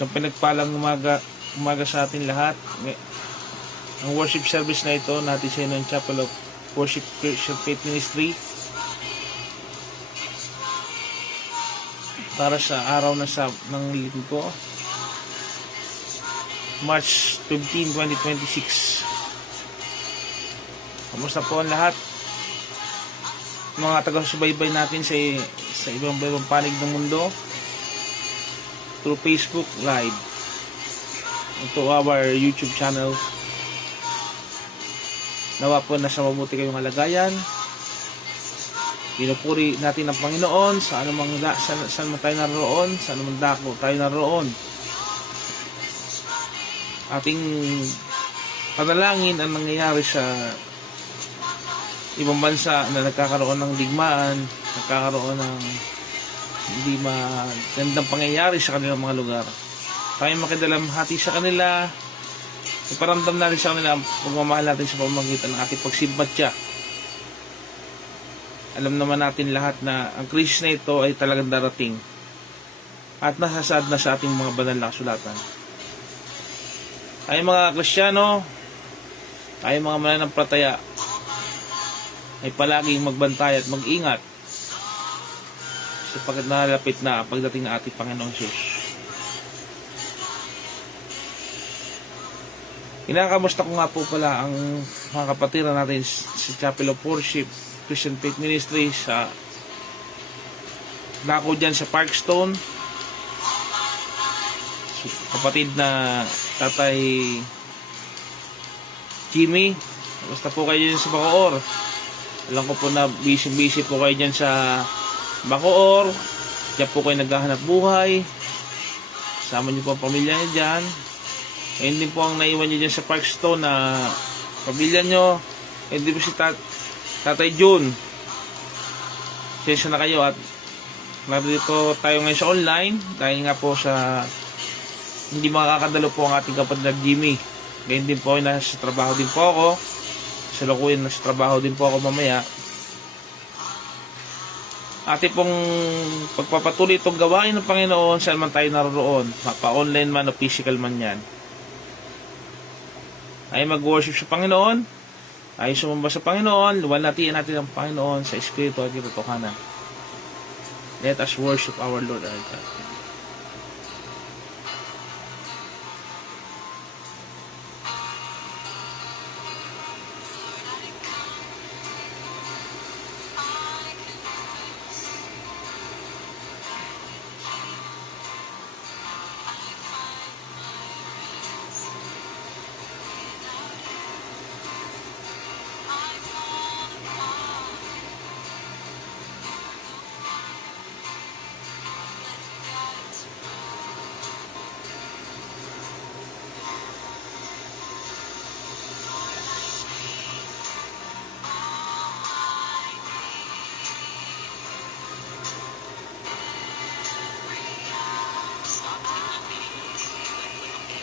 So pinagpalang umaga sa atin lahat. Ang worship service na ito natin sa ng Chapel of Worship Christian Faith Ministry para sa araw ng linggo, March 15, 2026. Kamusta po ang lahat? Mga taga-subaybay natin sa ibang panig ng mundo through Facebook Live, to our YouTube channel. Nawa po na sa mabuti kayong kalagayan. Pinupuri natin ang Panginoon sa anumang saan man tayo naroon, sa anumang dako tayo naroon. Ating panalangin ang nangyayari sa ibang bansa na nagkakaroon ng digmaan, nagkakaroon ng hindi magandang pangyayari sa kanilang mga lugar. Tayo makidalamhati sa kanila, iparamdam natin sa kanila ang pagmamahal natin sa pamamagitan ng ating pagsimbatya. Alam naman natin lahat na ang krisis na ito ay talagang darating at nasasaad na sa ating mga banal na kasulatan. Tayo mga Kristiyano, tayo mga mananampalataya, ay palaging magbantay at mag-ingat sapagkat nalalapit na pagdating ng ating Panginoong Hesus. Kinakamusta ko nga po pala ang mga kapatiran natin sa Chapel of Worship Christian Faith Ministry sa dako dyan sa Parkstone. Kapatid na Tatay Jimmy, basta po kayo dyan sa Bacoor. Alam ko po na busy po kayo dyan sa Bacoor. Diyan po kayo naghahanap buhay. Sama niyo po ang pamilya niyo dyan. Ayun din po ang naiwan niyo dyan sa Parkstone na pamilya niyo. Ayun din po si Tatay June. Sensya na kayo at narito tayo ngayon sa online dahil nga po sa hindi makakadalo po ang ating kapatid na Jimmy. Ngayon din po ay nasa trabaho din po ako. Sa lukuin nasa trabaho din po ako mamaya. Ating pong pagpapatuloy itong gawain ng Panginoon saan man tayo naroon, mapa-online man o physical man yan, ay mag-worship sa Panginoon, ay sumamba sa Panginoon, luwalhatiin natin ang Panginoon sa Espiritu at katotohanan. Let us worship our Lord our God.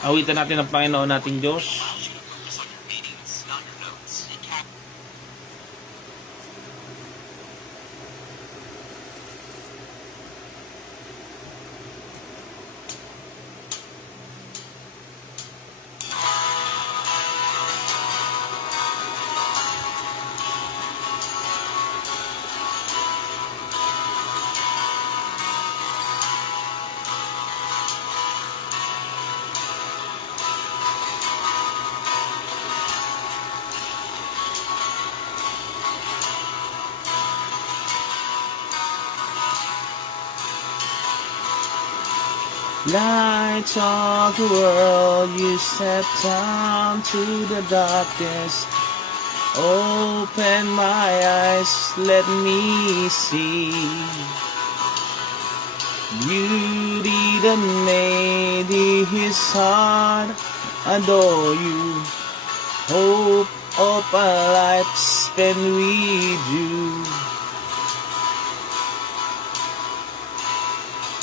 Awitan natin ang Panginoon nating Diyos. Light of the world, you step down to the darkness. Open my eyes, let me see. Beauty that made his heart adore you. Hope of a life spent with you.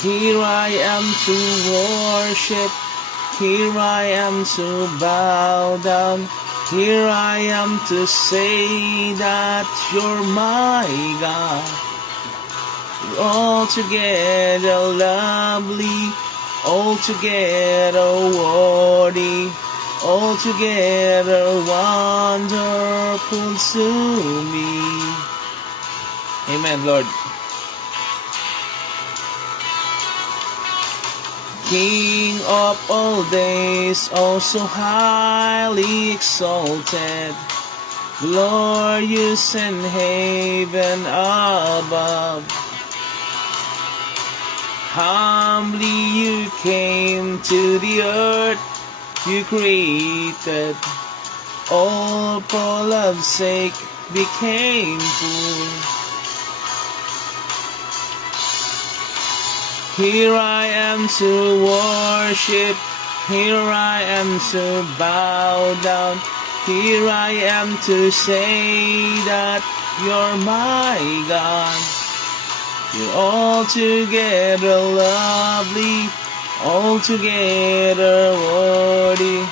Here I am to worship, here I am to bow down, here I am to say that you're my God. You're altogether lovely, altogether worthy, altogether wonderful to me. Amen, Lord. King of all days, also highly exalted, glorious in heaven above. Humbly you came to the earth you created, all for love's sake became poor. Here I am to worship, here I am to bow down, here I am to say that you're my God. You're altogether lovely, altogether worthy,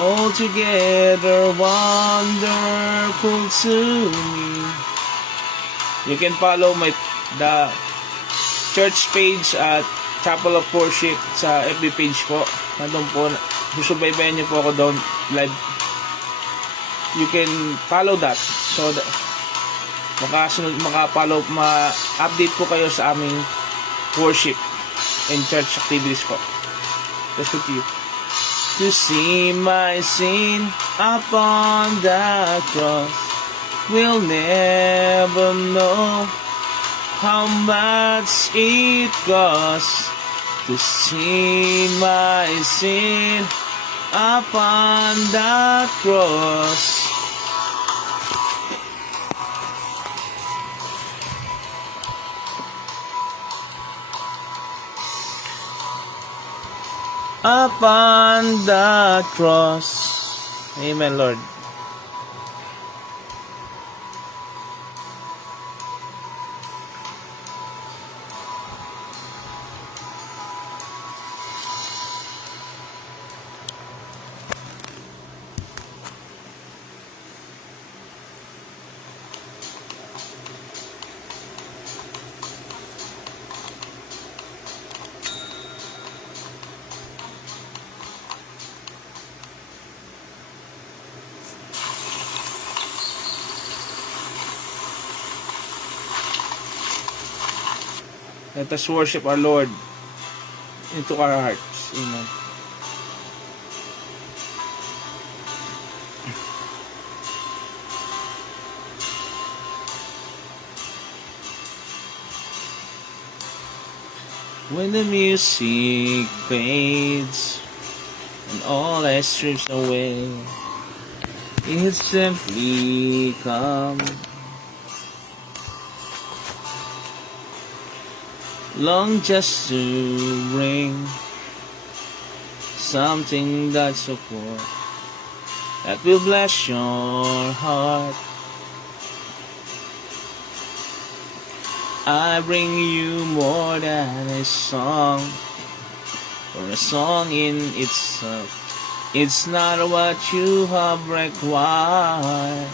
altogether wonderful to me. You can follow the church page at Chapel of Worship sa FB page po. Nandun po, susubaybayan niyo po ako doon live. You can follow that. So, maka-follow, ma-update po kayo sa aming worship and church activities po. Let's continue. To see my sin upon the cross, we'll never know how much it costs to see my sin upon the cross. Upon the cross. Amen, Lord. Let us worship our Lord into our hearts. Amen. When the music fades and all that strips away, it simply comes. Long just to bring something that's so poor, that will bless your heart. I bring you more than a song, or a song in itself. It's not what you have required.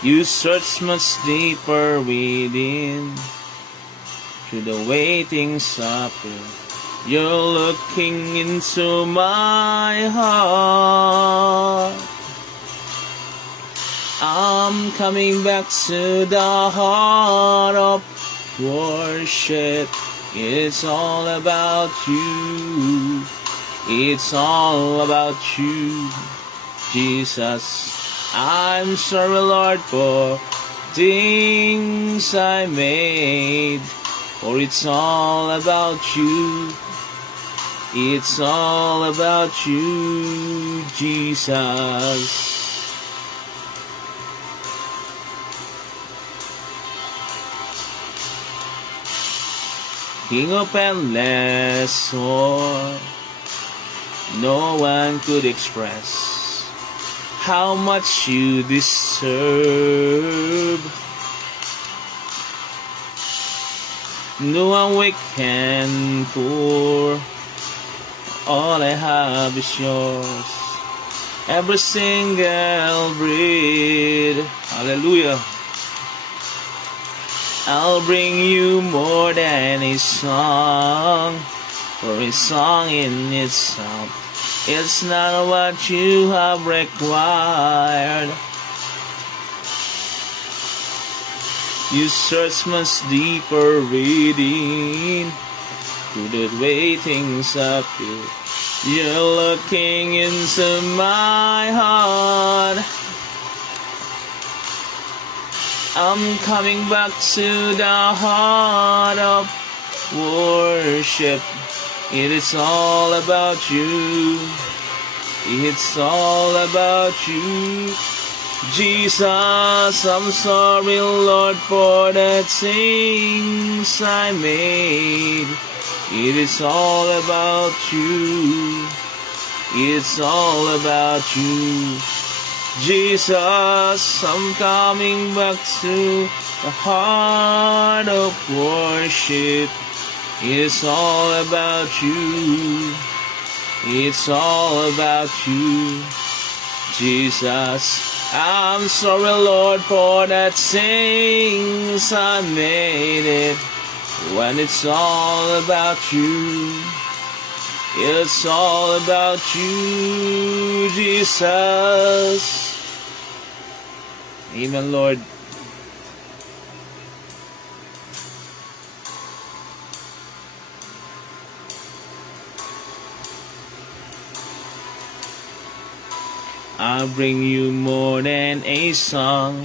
You search much deeper within, through the way things appear. You're looking into my heart. I'm coming back to the heart of worship. It's all about you. It's all about you, Jesus. I'm sorry, Lord, for things I made, for it's all about you. It's all about you, Jesus. King of endless war, no one could express how much you deserve. No one weak and poor, all I have is yours. Every single breath, hallelujah. I'll bring you more than a song, for a song in itself, it's not what you have required. You search much deeper reading to the way things appear. You're looking into my heart. I'm coming back to the heart of worship. It is all about you. It's all about you. Jesus, I'm sorry, Lord, for the things I made. It is all about you. It's all about you. Jesus, I'm coming back to the heart of worship. It's all about you. It's all about you, Jesus. I'm sorry, Lord, for the things I made it. When it's all about you, it's all about you, Jesus. Amen, Lord. I'll bring you more than a song,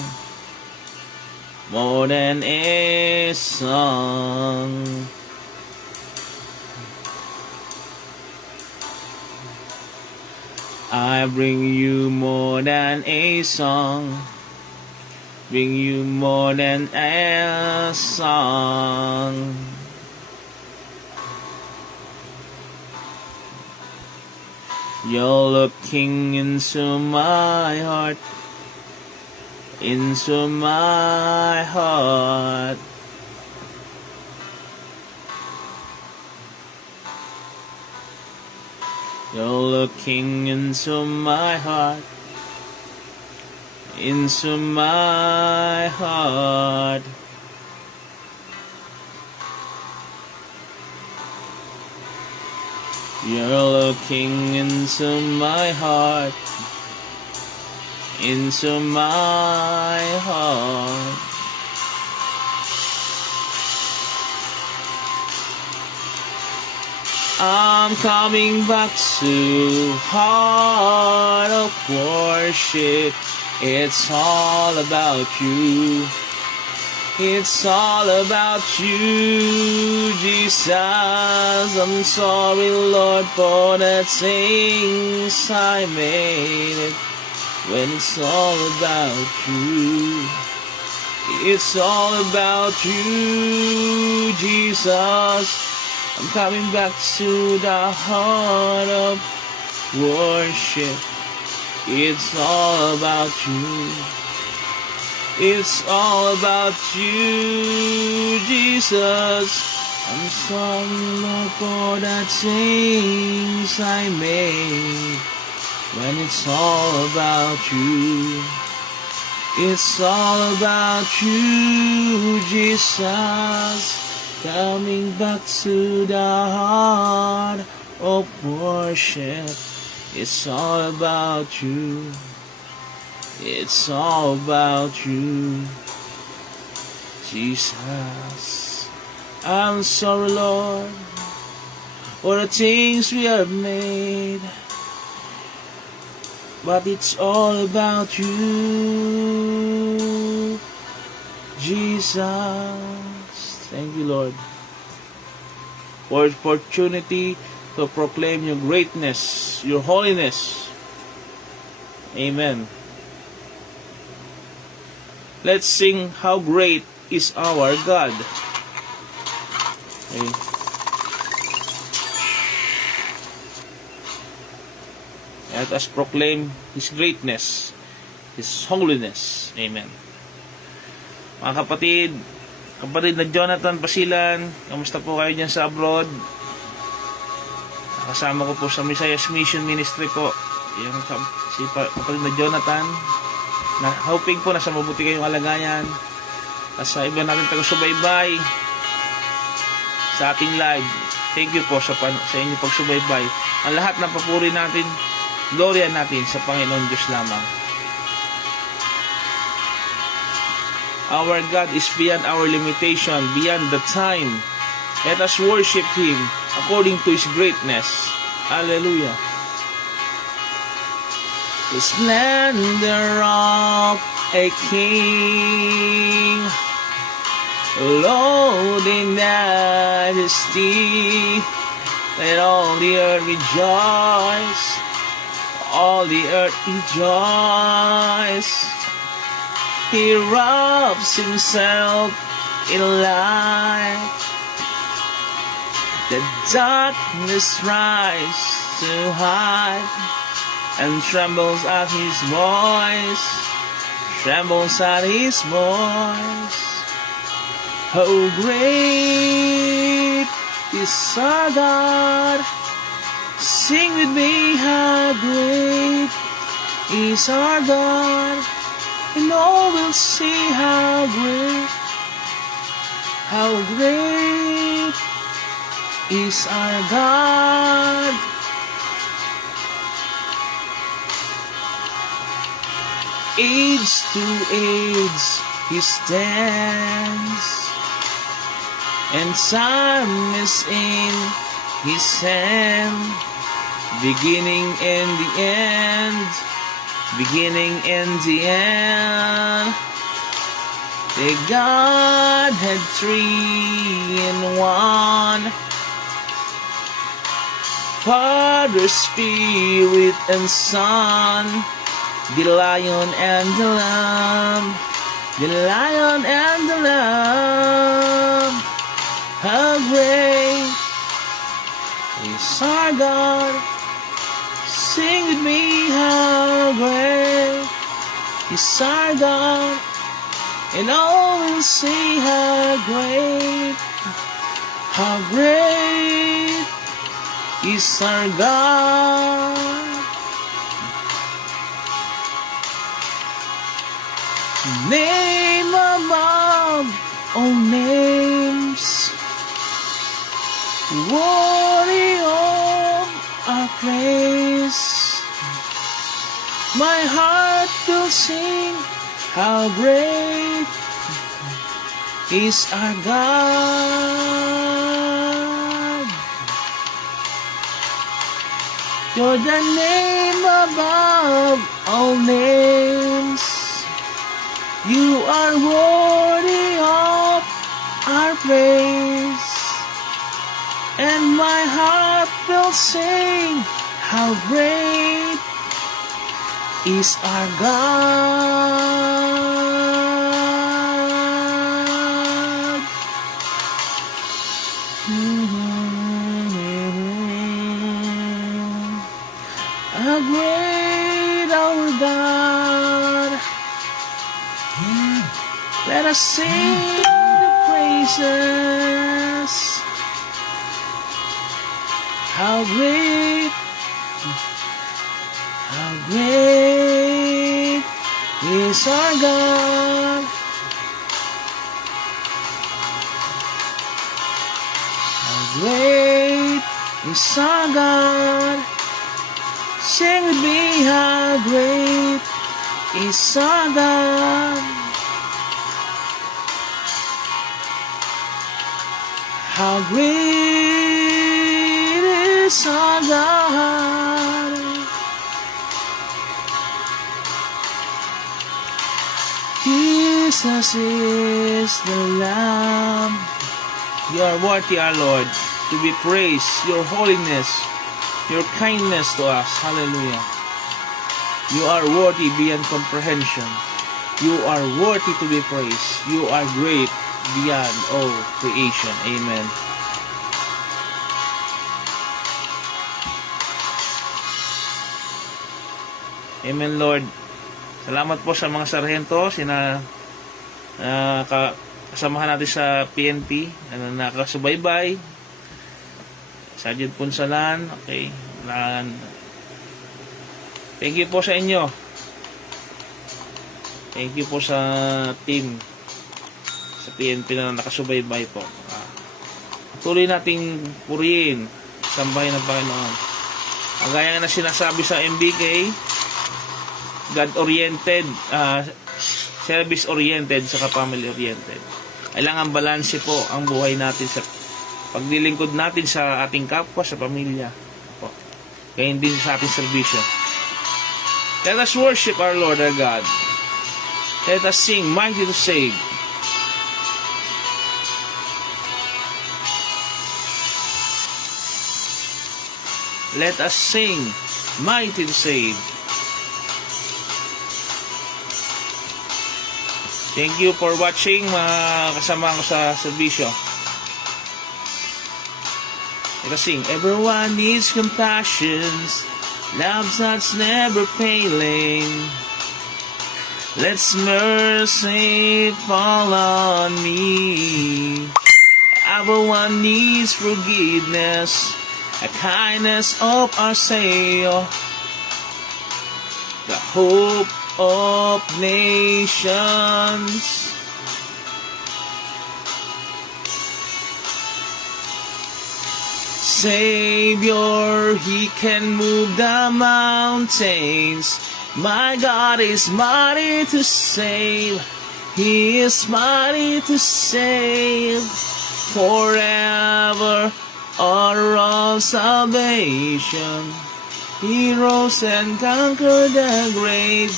more than a song. I bring you more than a song, bring you more than a song. You're looking into my heart, into my heart. You're looking into my heart, into my heart. You're looking into my heart, into my heart. I'm coming back to heart of worship. It's all about you. It's all about you, Jesus. I'm sorry, Lord, for the things I made it. When it's all about you, it's all about you, Jesus. I'm coming back to the heart of worship. It's all about you. It's all about you, Jesus. I'm sorry, Lord, for the things I made. When it's all about you, it's all about you, Jesus. Coming back to the heart of worship. It's all about you. It's all about you, Jesus. I'm sorry, Lord, for the things we have made, but it's all about you, Jesus. Thank you, Lord, for the opportunity to proclaim your greatness, your holiness. Amen. Let's sing how great is our God. Okay. Let us proclaim His greatness, His holiness. Amen. Mga kapatid na Jonathan Pasilan, kamusta po kayo dyan sa abroad? Kasama ko po sa Messiah's Mission Ministry po. Yung kapatid na Jonathan, na hoping po nasa mabuti kayong kalagayan. at sa iba natin taga-subaybay sa ating live. Thank you po sa inyong pagsubaybay. Ang lahat ng papuri natin, gloria natin sa Panginoon Diyos lamang. Our God is beyond our limitation, beyond the time. Let us worship Him according to His greatness. Hallelujah. The splendor of a king, Lord in majesty, let all the earth rejoice, all the earth rejoice. He wraps himself in light, the darkness rises to hide, and trembles at his voice, trembles at his voice. How great is our God! Sing with me, how great is our God! And all will see how great is our God. Age to age He stands, and time is in His hand, beginning and the end, beginning and the end. The Godhead three in one, Father, Spirit, and Son, the Lion and the Lamb, the Lion and the Lamb. How great is our God! Sing with me, how great is our God, and all will see how great is our God. Name above all names, worthy of our praise. My heart will sing, how great is our God. You're the name above all names. You are worthy of our praise. And my heart will sing, how great is our God. How great our God. Let us sing the praises. How great is our God. How great is our God. Sing with me, how great is our God. How great is our God. Jesus is the Lamb. You are worthy, our Lord, to be praised. Your holiness, your kindness to us. Hallelujah. You are worthy beyond comprehension. You are worthy to be praised. You are great beyond all creation. Amen. Amen, Lord. Salamat po sa mga sarhento, kasamahan natin sa PNP, nakasubaybay. Sergeant Punsalan, okay. Thank you po sa inyo. Thank you po sa team. sa PNP na nakasubaybay po. Tuloy nating purihin, sambahin ng Panginoon. Ang gaya na sinasabi sa MBK, God-oriented, service-oriented, saka family-oriented. Kailangan balanse po ang buhay natin sa paglilingkod natin sa ating kapwa, sa pamilya. Po. Kaya hindi sa ating serbisyo. Let us worship our Lord our God. Let us sing Mighty to Save. Let us sing Mighty to Save. Thank you for watching, mga kasama ko sa serbisyo. Let us sing. Everyone needs compassion, love's that's never failing. Let's mercy fall on me. Everyone needs forgiveness, a kindness of our Savior, the hope of nations. Savior, He can move the mountains. My God is mighty to save. He is mighty to save. Forever, author of salvation. He rose and conquered the grave.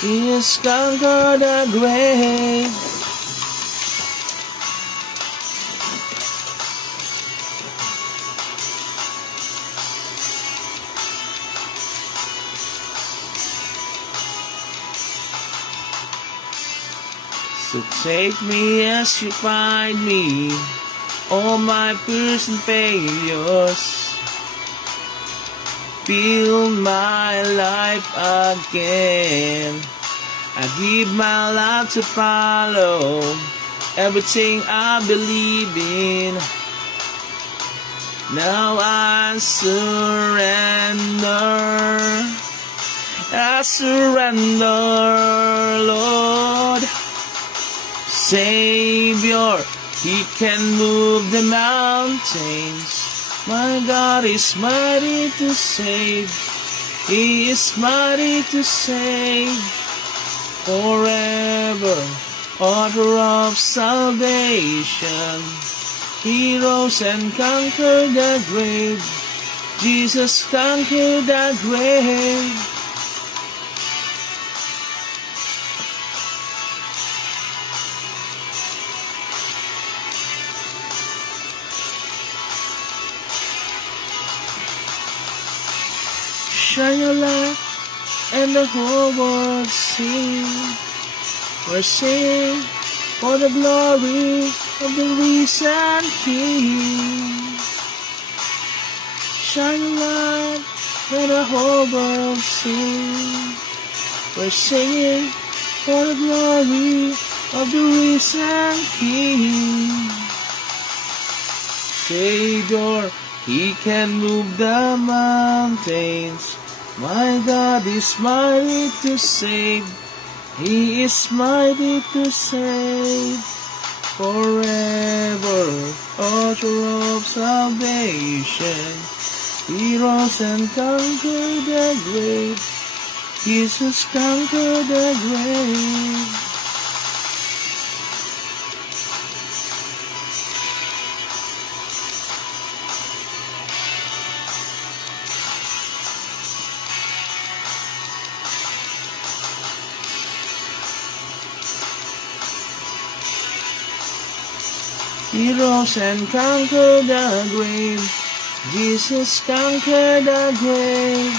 He has conquered the grave. So take me as you find me, all my fears and failures. Build my life again. I give my life to follow everything I believe in. Now I surrender. I surrender, Lord. Savior, He can move the mountains. My God is mighty to save. He is mighty to save. Forever, author of salvation. He rose and conquered the grave. Jesus conquered the grave. Shine your light, and the whole world sing. We're singing for the glory of the risen King. Shine your light, and the whole world sing. We're singing for the glory of the risen King. Savior, He can move the mountains. My God is mighty to save. He is mighty to save. Forever, author of salvation. He rose and conquered the grave. Jesus conquered the grave. He rose and conquered the grave. Jesus conquered the grave.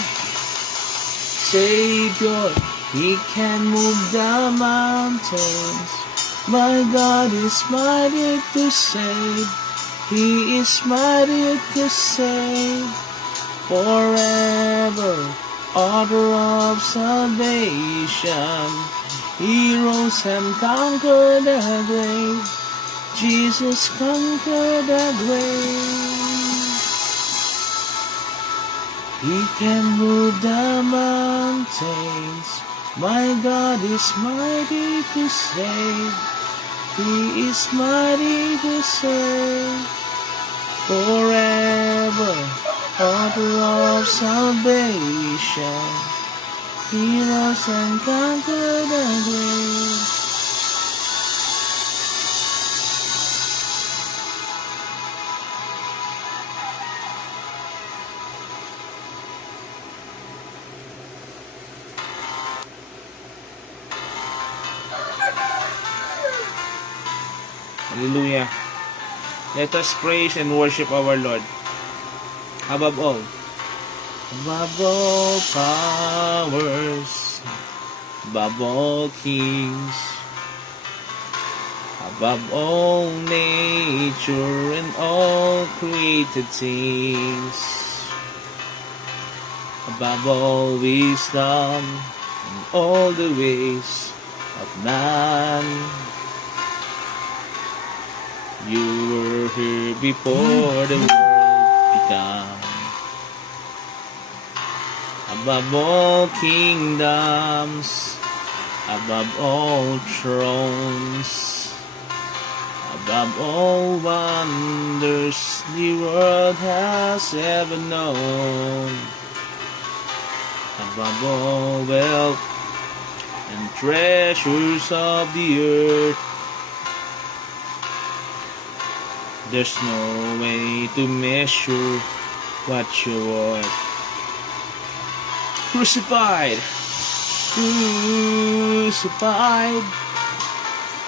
Savior, He can move the mountains. My God is mighty to save. He is mighty to save. Forever, author of salvation. He rose and conquered the grave. Jesus conquered the grave. He can move the mountains. My God is mighty to save. He is mighty to save forever, author of salvation. He rose and conquered the grave. Hallelujah. Let us praise and worship our Lord. Above all powers, above all kings, above all nature and all created things, above all wisdom and all the ways of man. You were here before the world began. Above all kingdoms, above all thrones, above all wonders the world has ever known, above all wealth and treasures of the earth, there's no way to measure what you're worth. Crucified,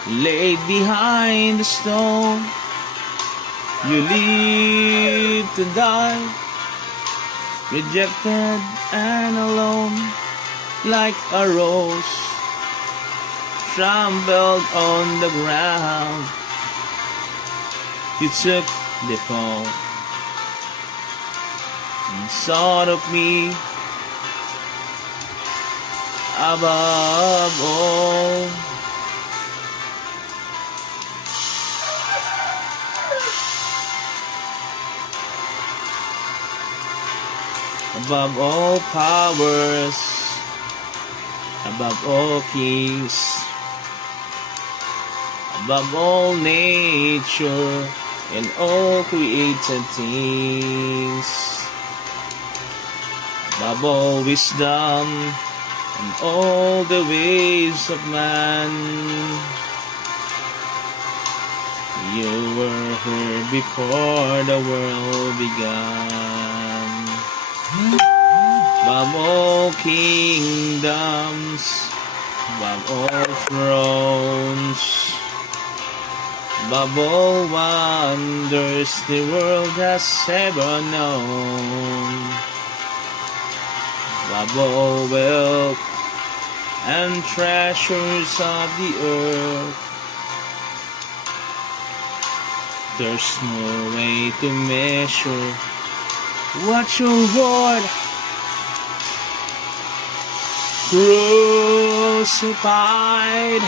laid behind the stone, you live to die, rejected and alone, like a rose trampled on the ground. You took the fall and thought of me above all. Above all powers, above all kings, above all nature and all created things, above all wisdom and all the ways of man. You were here before the world began. Above all kingdoms, above all thrones, above all wonders the world has ever known, above all wealth and treasures of the earth, there's no way to measure what your worth. Crucified,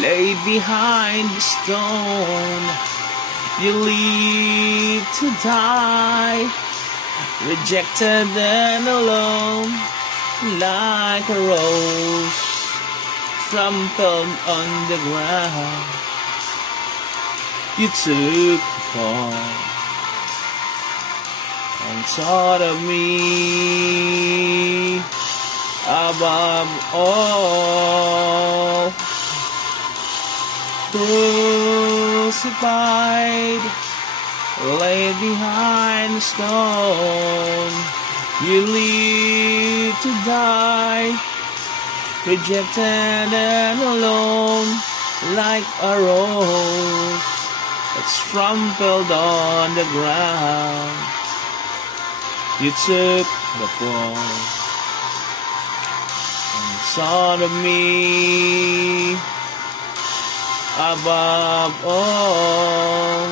laid behind the stone, you live to die, rejected and alone, like a rose trampled on the ground. You took the fall and thought of me above all. Crucified, laid behind the stone, you live to die, rejected and alone, like a rose that's trampled on the ground. You took the fall and thought of me above all.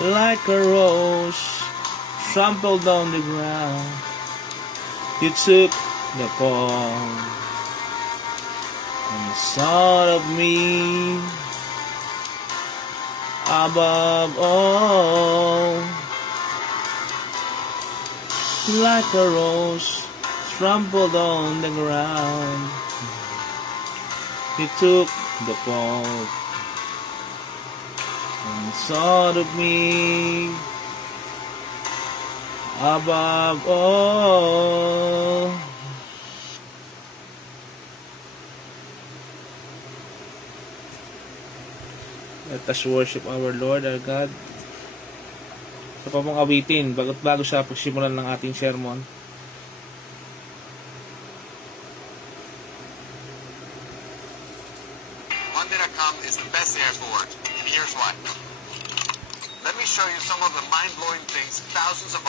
Like a rose trampled on the ground, you took the fall and thought of me above all. Like a rose trampled on the ground, He took the fault and thought of me above all. Let us worship our Lord, our God. Ito pa pong awitin bago sa pagsimulan ng ating sermon. Monday.com is the best airport, and here's why. Let me show you some of the mind-blowing things thousands of...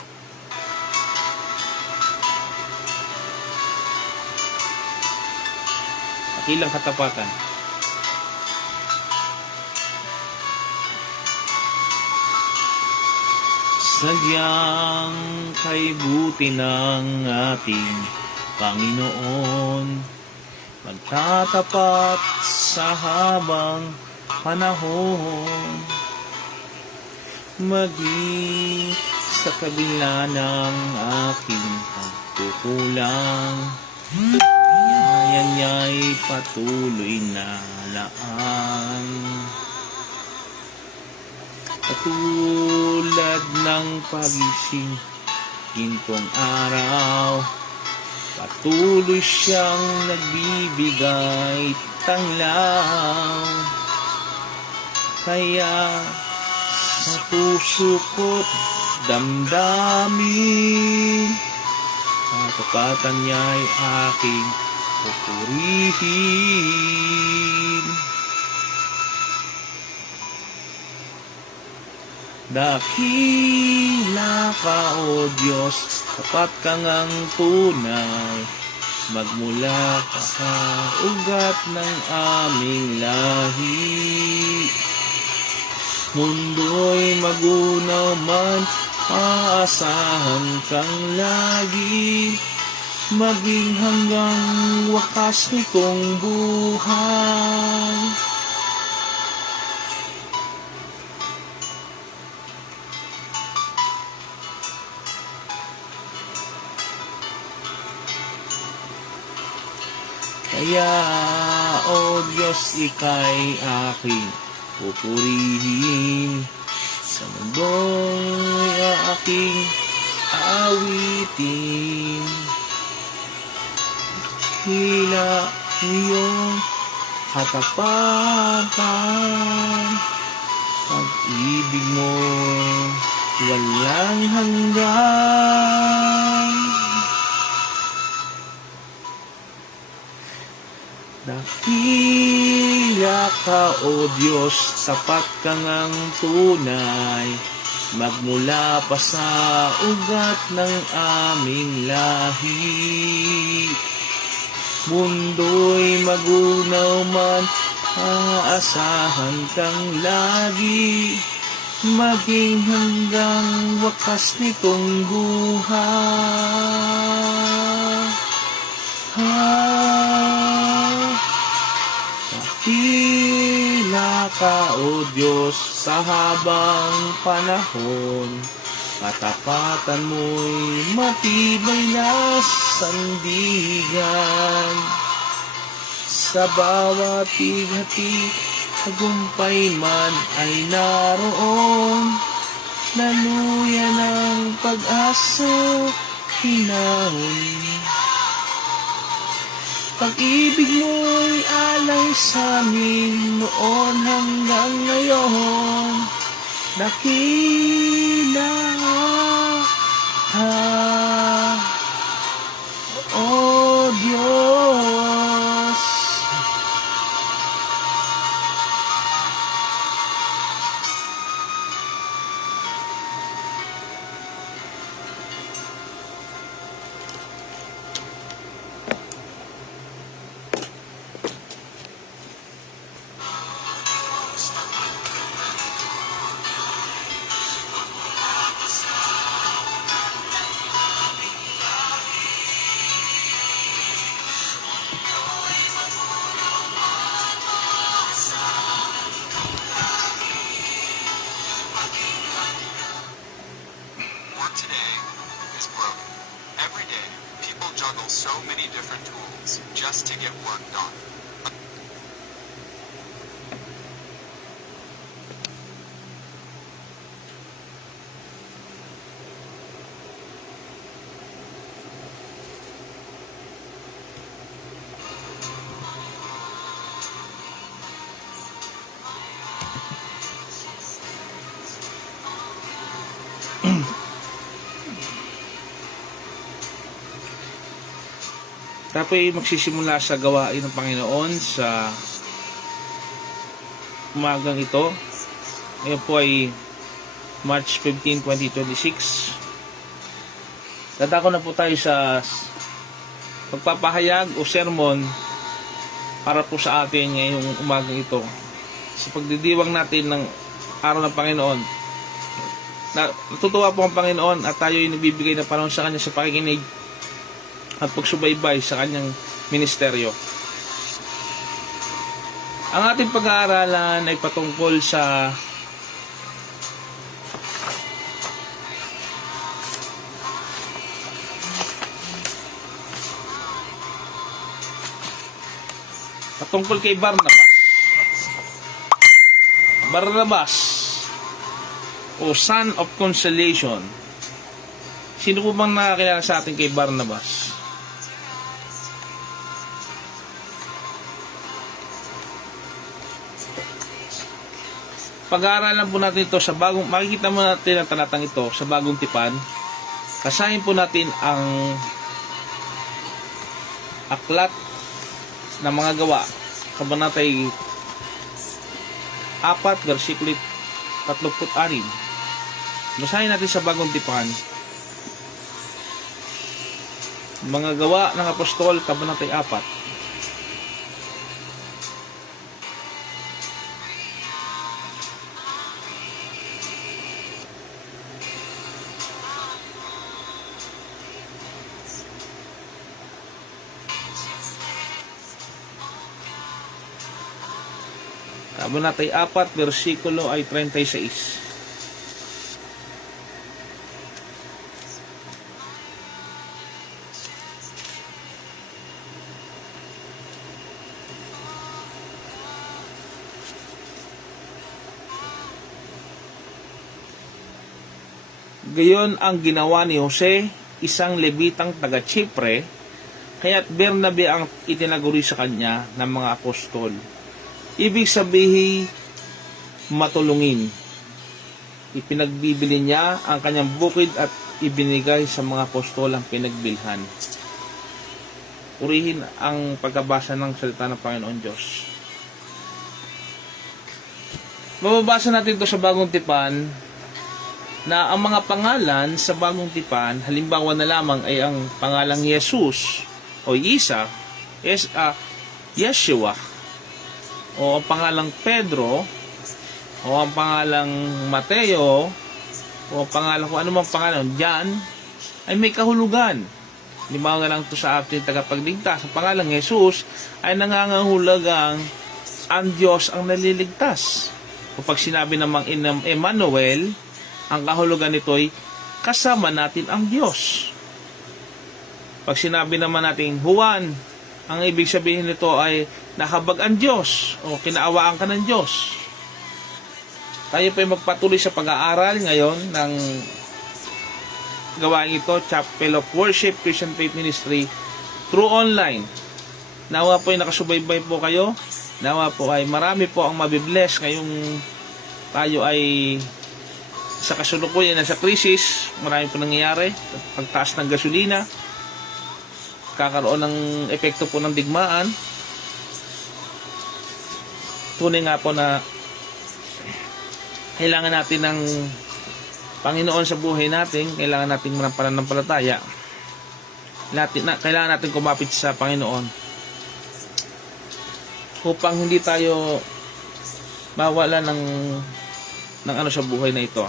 Akilang katapatan. Sadyang kay buti ng ating Panginoon, magtatapat sa habang panahon, maging sa kabila ng aking pagkukulang, biyaya niya'y patuloy na laan. Katulad ng pagising gintong araw, patuloy siyang nagbibigay tanglaw. Kaya sa puso ko't damdamin, katapatan niya'y aking pupurihin. Dakila ka, O Diyos, tapat ka ngang tunay, magmula ka sa ugat ng aming lahi. Mundo'y magunaw man, aasahan kang lagi, maging hanggang wakas nitong buhay. Kaya, O Diyos, ika'y aking pupurihin, sa mundo'y aking awitin. Hila iyong katapatan, pag-ibig mo walang hanggan. Dakila ka, O Diyos, sapat ka ngang tunay, magmula pa sa ugat ng aming lahi. Mundo'y magunaw man, aasahan kang lagi, maging hanggang wakas nitong buhay. Dakila ka, O Diyos, sa habang panahon, katapatan mo'y matibay na sandigan. Sa bawat tighati, tagumpay man ay naroon, naluyan ang pag-asa, hinahon. Pag-ibig mo'y alay sa amin noon hanggang ngayon. Dakila ka, O Diyos. Juggle so many different tools just to get work done. Tayo po ay magsisimula sa gawain ng Panginoon sa umagang ito. Ngayon po ay March 15, 2026. Dadako na po tayo sa pagpapahayag o sermon para po sa atin ngayong umagang ito. Sa pagdidiwang natin ng araw ng Panginoon. Natutuwa po ang Panginoon at tayo ay nagbibigay ng panahon sa Kanya sa pakikinig at pagsubaybay sa Kanyang ministeryo. Ang ating pag-aaralan ay patungkol sa kay Barnabas. Barnabas o Son of Consolation. Sino po bang nakakilala sa atin kay Barnabas? Pag-aaralan po natin ito sa makikita mo natin ang talatang ito sa Bagong Tipan. Kasahin po natin ang aklat ng mga gawa, kabanatay 4, versikulo 36. Basahin natin sa Bagong Tipan. Mga gawa ng Apostol, kabanatay 4. Kabanatay 4, versikulo ay 36. Gayon ang ginawa ni Jose, isang Levitang taga-Chipre, kaya't Bernabe ang itinaguri sa kanya ng mga apostol. Ibig sabihin, matulungin. Ipinagbibili niya ang kanyang bukid at ibinigay sa mga apostol ang pinagbilhan. Purihin ang pagkabasa ng salita ng Panginoon Diyos. Mababasa natin ito sa Bagong Tipan na ang mga pangalan sa Bagong Tipan, halimbawa na lamang ay ang pangalang Jesus o Isa, Yeshua, o ang pangalang Pedro, o ang pangalang Mateo, o ang pangalang kung ano mang pangalan, John, ay may kahulugan. Halimbawa na lang ito sa ating tagapagligtas. Ang pangalang Jesus ay nangangahulugang ang Diyos ang naliligtas. Kapag sinabi namang Emmanuel, ang kahulugan nito ay kasama natin ang Diyos. Pag sinabi naman natin Juan, ang ibig sabihin nito ay nahabag ang Diyos o kinaawaan ka ng Diyos. Tayo pa ay magpatuloy sa pag-aaral ngayon ng gawain ito, Chapel of Worship Christian Faith Ministry through online. Nawa po ay nakasubaybay po kayo. Nawa po ay marami po ang mabibless ngayong tayo ay sa kasulukuyan na sa krisis. Marami po nangyayari. Pagtaas ng gasolina, kakaroon ng epekto po ng digmaan. Tunay nga po na kailangan natin ng Panginoon sa buhay natin. Kailangan natin ng pananampalataya. Kailangan natin kumapit sa Panginoon upang hindi tayo mawala ng ano sa buhay na ito.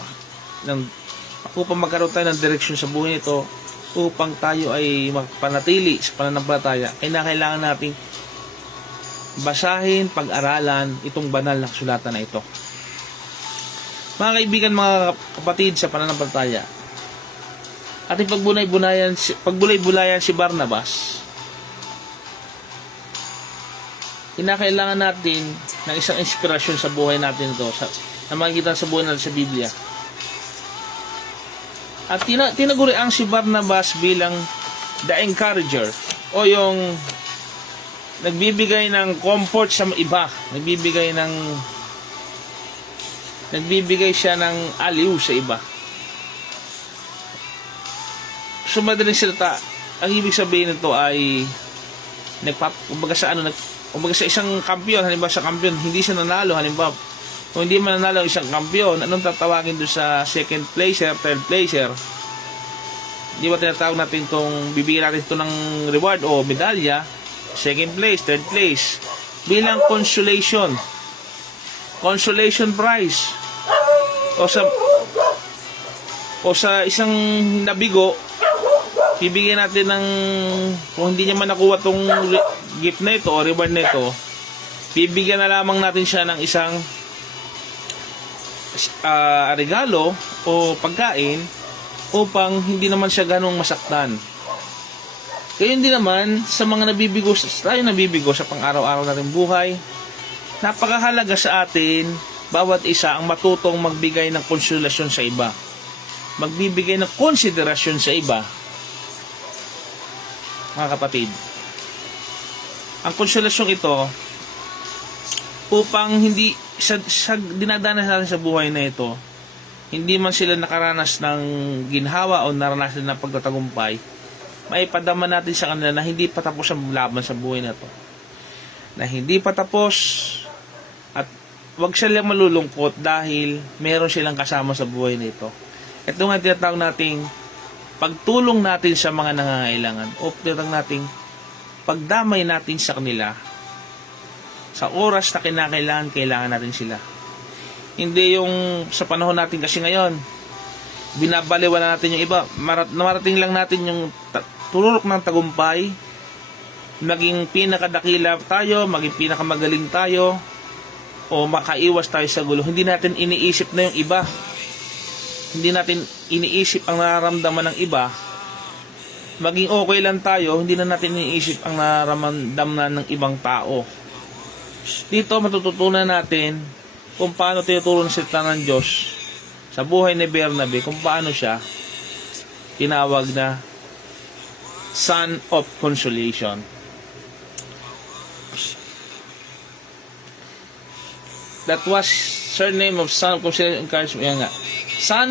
Upang magkaroon tayo ng direksyon sa buhay nito, upang tayo ay mapanatili sa pananampalataya, kailangan nating basahin, pag-aralan itong banal na kasulatan na ito. Mga kaibigan, mga kapatid sa pananampalataya, ating pagbulay-bulayan si Barnabas. Kinakailangan natin ng isang inspirasyon sa buhay natin ito, na makikita sa buhay natin sa Biblia. At tinaguri ang si Barnabas bilang the encourager o yung nagbibigay ng comfort sa iba, nagbibigay siya ng aliw sa iba. So madaling salita, ang ibig sabihin nito ay kumbaga sa kumbaga sa isang kampiyon, halimbawa sa kampiyon, hindi siya nanalo, halimbawa, kung hindi man nanalo isang kampiyon, anong tatawagin doon sa second placer, third placer? Di ba tinatawag natin itong, bibigyan natin ito ng reward o medalya, second place, third place, bilang consolation prize. O sa isang nabigo, bibigyan natin ng, kung hindi niya man nakuha tong gift na ito o reward na ito, bibigyan na lamang natin siya ng isang regalo o pagkain upang hindi naman siya ganong masaktan. Kaya hindi naman sa mga nabibigo sa pang-araw-araw nating buhay, napakahalaga sa atin bawat isa ang matutong magbigay ng konsolasyon sa iba, magbibigay ng konsiderasyon sa iba. Mga kapatid, ang konsolasyong ito upang hindi sa dinadanas natin sa buhay na ito, hindi man sila nakaranas ng ginhawa o naranasan ng pagtatagumpay, maipadama natin sa kanila na hindi pa tapos ang laban sa buhay na ito, na hindi pa tapos, at wag silang malulungkot dahil meron silang kasama sa buhay na ito. Ito nga tinatawag nating pagtulong natin sa mga nangangailangan o tinatawag nating pagdamay natin sa kanila sa oras na kailangan natin sila. Hindi yung sa panahon natin kasi ngayon, binabaliwala natin yung iba. Namarating lang natin yung tururok ng tagumpay, maging pinakadakila tayo, maging pinakamagaling tayo, o makaiwas tayo sa gulo. Hindi natin iniisip na yung iba. Hindi natin iniisip ang nararamdaman ng iba. Maging okay lang tayo, hindi na natin iniisip ang nararamdaman ng ibang tao. Dito matututunan natin kung paano tinuturo ng salita ng Diyos sa buhay ni Bernabe, kung paano siya tinawag na Son of Consolation. That was surname of Son of Consolation. Yan nga. Son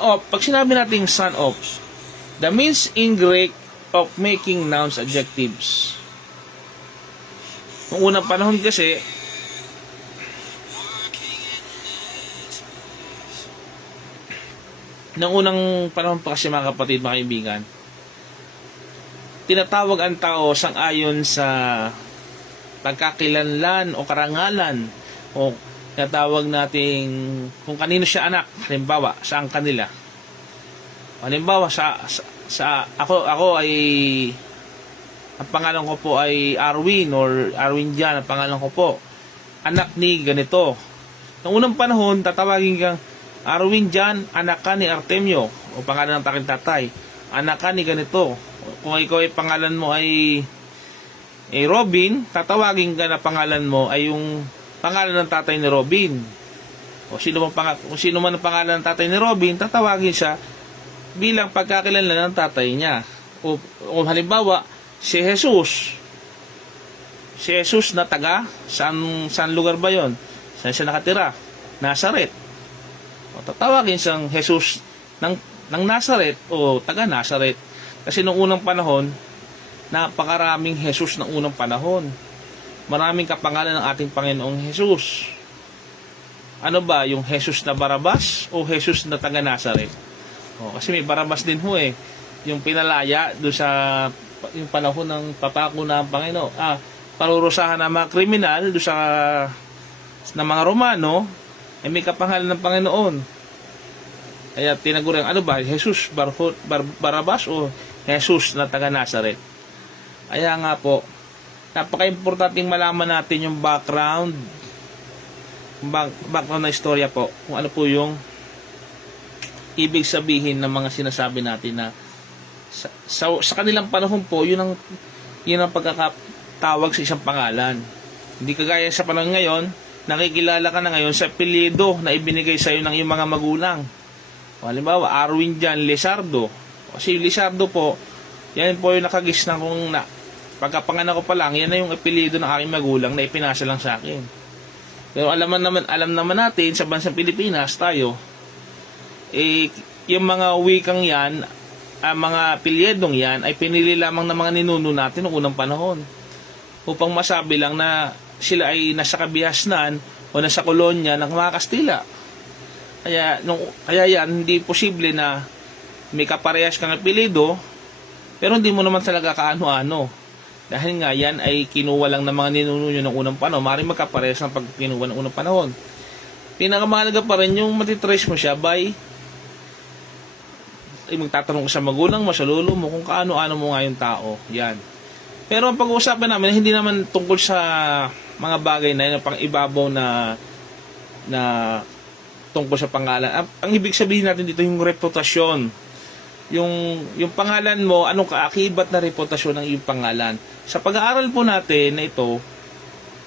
of, pag sinabi natin son of, the means in Greek of making nouns adjectives. Noong unang panahon kasi, noong unang panahon pa kasi mga kapatid, mga kaibigan, tinatawag ang tao sang-ayon sa pagkakilanlan o karangalan, o tinatawag nating kung kanino siya anak. Halimbawa, saan kanila. Halimbawa, ako ay, ang pangalan ko po ay Arwin or Arwin Jan, ang pangalan ko po, anak ni ganito. Noong unang panahon, tatawagin kang Arwin Jan, anak ka ni Artemio, o pangalan ng taking tatay, anak ka ni ganito. Kung ikaw ay pangalan mo ay Robin, tatawagin ka na pangalan mo ay yung pangalan ng tatay ni Robin. Kung sino man ang pangalan ng tatay ni Robin, tatawagin siya bilang pagkakilanlan ng tatay niya. O halimbawa, si Jesus na taga, saan lugar ba yon? Saan siya nakatira? Nazaret. O tatawagin siyang Jesus ng Nazaret o taga Nazaret. Kasi noong unang panahon, napakaraming Jesus ng unang panahon. Maraming kapangalan ng ating Panginoong Jesus. Ano ba, yung Jesus na Barabas o Jesus na taga Nazaret? O, kasi may Barabas din ho eh. Yung pinalaya doon sa yung panahon ng papako ng Panginoon. Parurusahan ng mga kriminal doon sa ng mga Romano, ay may kapangalan ng Panginoon. Kaya tinaguriang, ano ba, Jesus Barabas o Jesus na taga Nazaret? Kaya nga po, napaka-importanting malaman natin yung background na istorya po, kung ano po yung ibig sabihin ng mga sinasabi natin na sa kanilang panahon po, yun ang pagkakatawag sa isang pangalan. Hindi kagaya sa panahon ngayon, nakikilala ka na ngayon sa apelyido na ibinigay sa iyo ng iyong mga magulang. O, halimbawa, Arwin Jan Lizardo. Kasi Lizardo po, yan po yung nakagisnan kong pagkapanganak ko pa lang, yan na yung apelyido ng aking magulang na ipinasa lang sa akin. Pero alam naman natin sa bansang Pilipinas tayo, yung mga wikang yan ang mga pilyedong yan ay pinili lamang ng mga ninuno natin noong unang panahon upang masabi lang na sila ay nasa kabihasnan o nasa kolonya ng mga Kastila. Kaya yan, hindi posible na may kaparehas kang apelido pero hindi mo naman talaga kaano-ano. Dahil nga yan ay kinuha lang ng mga ninuno nyo ng unang panahon. Maaaring magkaparehas ng pag kinuha ng unang panahon. Pinakamahalaga pa rin yung matitrace mo siya by magtatanong ka sa magulang mo, sa lolo mo, kung kaano-ano mo nga yung tao. Yan. Pero ang pag-uusapan namin, hindi naman tungkol sa mga bagay na yun, pang ibabaw na tungkol sa pangalan. Ang ibig sabihin natin dito yung reputasyon. Yung pangalan mo, anong kaakibat na reputasyon ng iyong pangalan. Sa pag-aaral po natin na ito,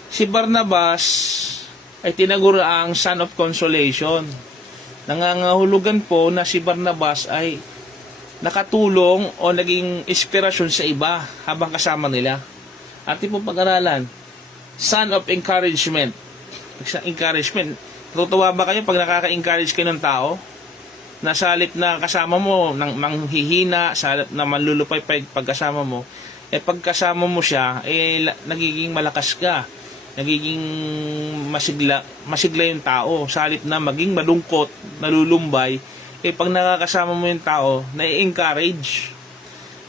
si Barnabas ay tinaguro ang Son of Consolation. Nangangahulugan po na si Barnabas ay nakatulong o naging inspirasyon sa iba habang kasama nila. Ating po pag-aralan, Son of Encouragement. Encouragement. Natutuwa ba kayo pag nakaka-encourage kayo ng tao? Na sa halip na kasama mo, nang manghihina, sa halip na manlulupay pagkasama mo, pagkasama mo siya, nagiging malakas ka. Nagiging masigla yung tao. Sa halip na maging malungkot, nalulumbay, pag nakakasama mo yung tao, na-encourage.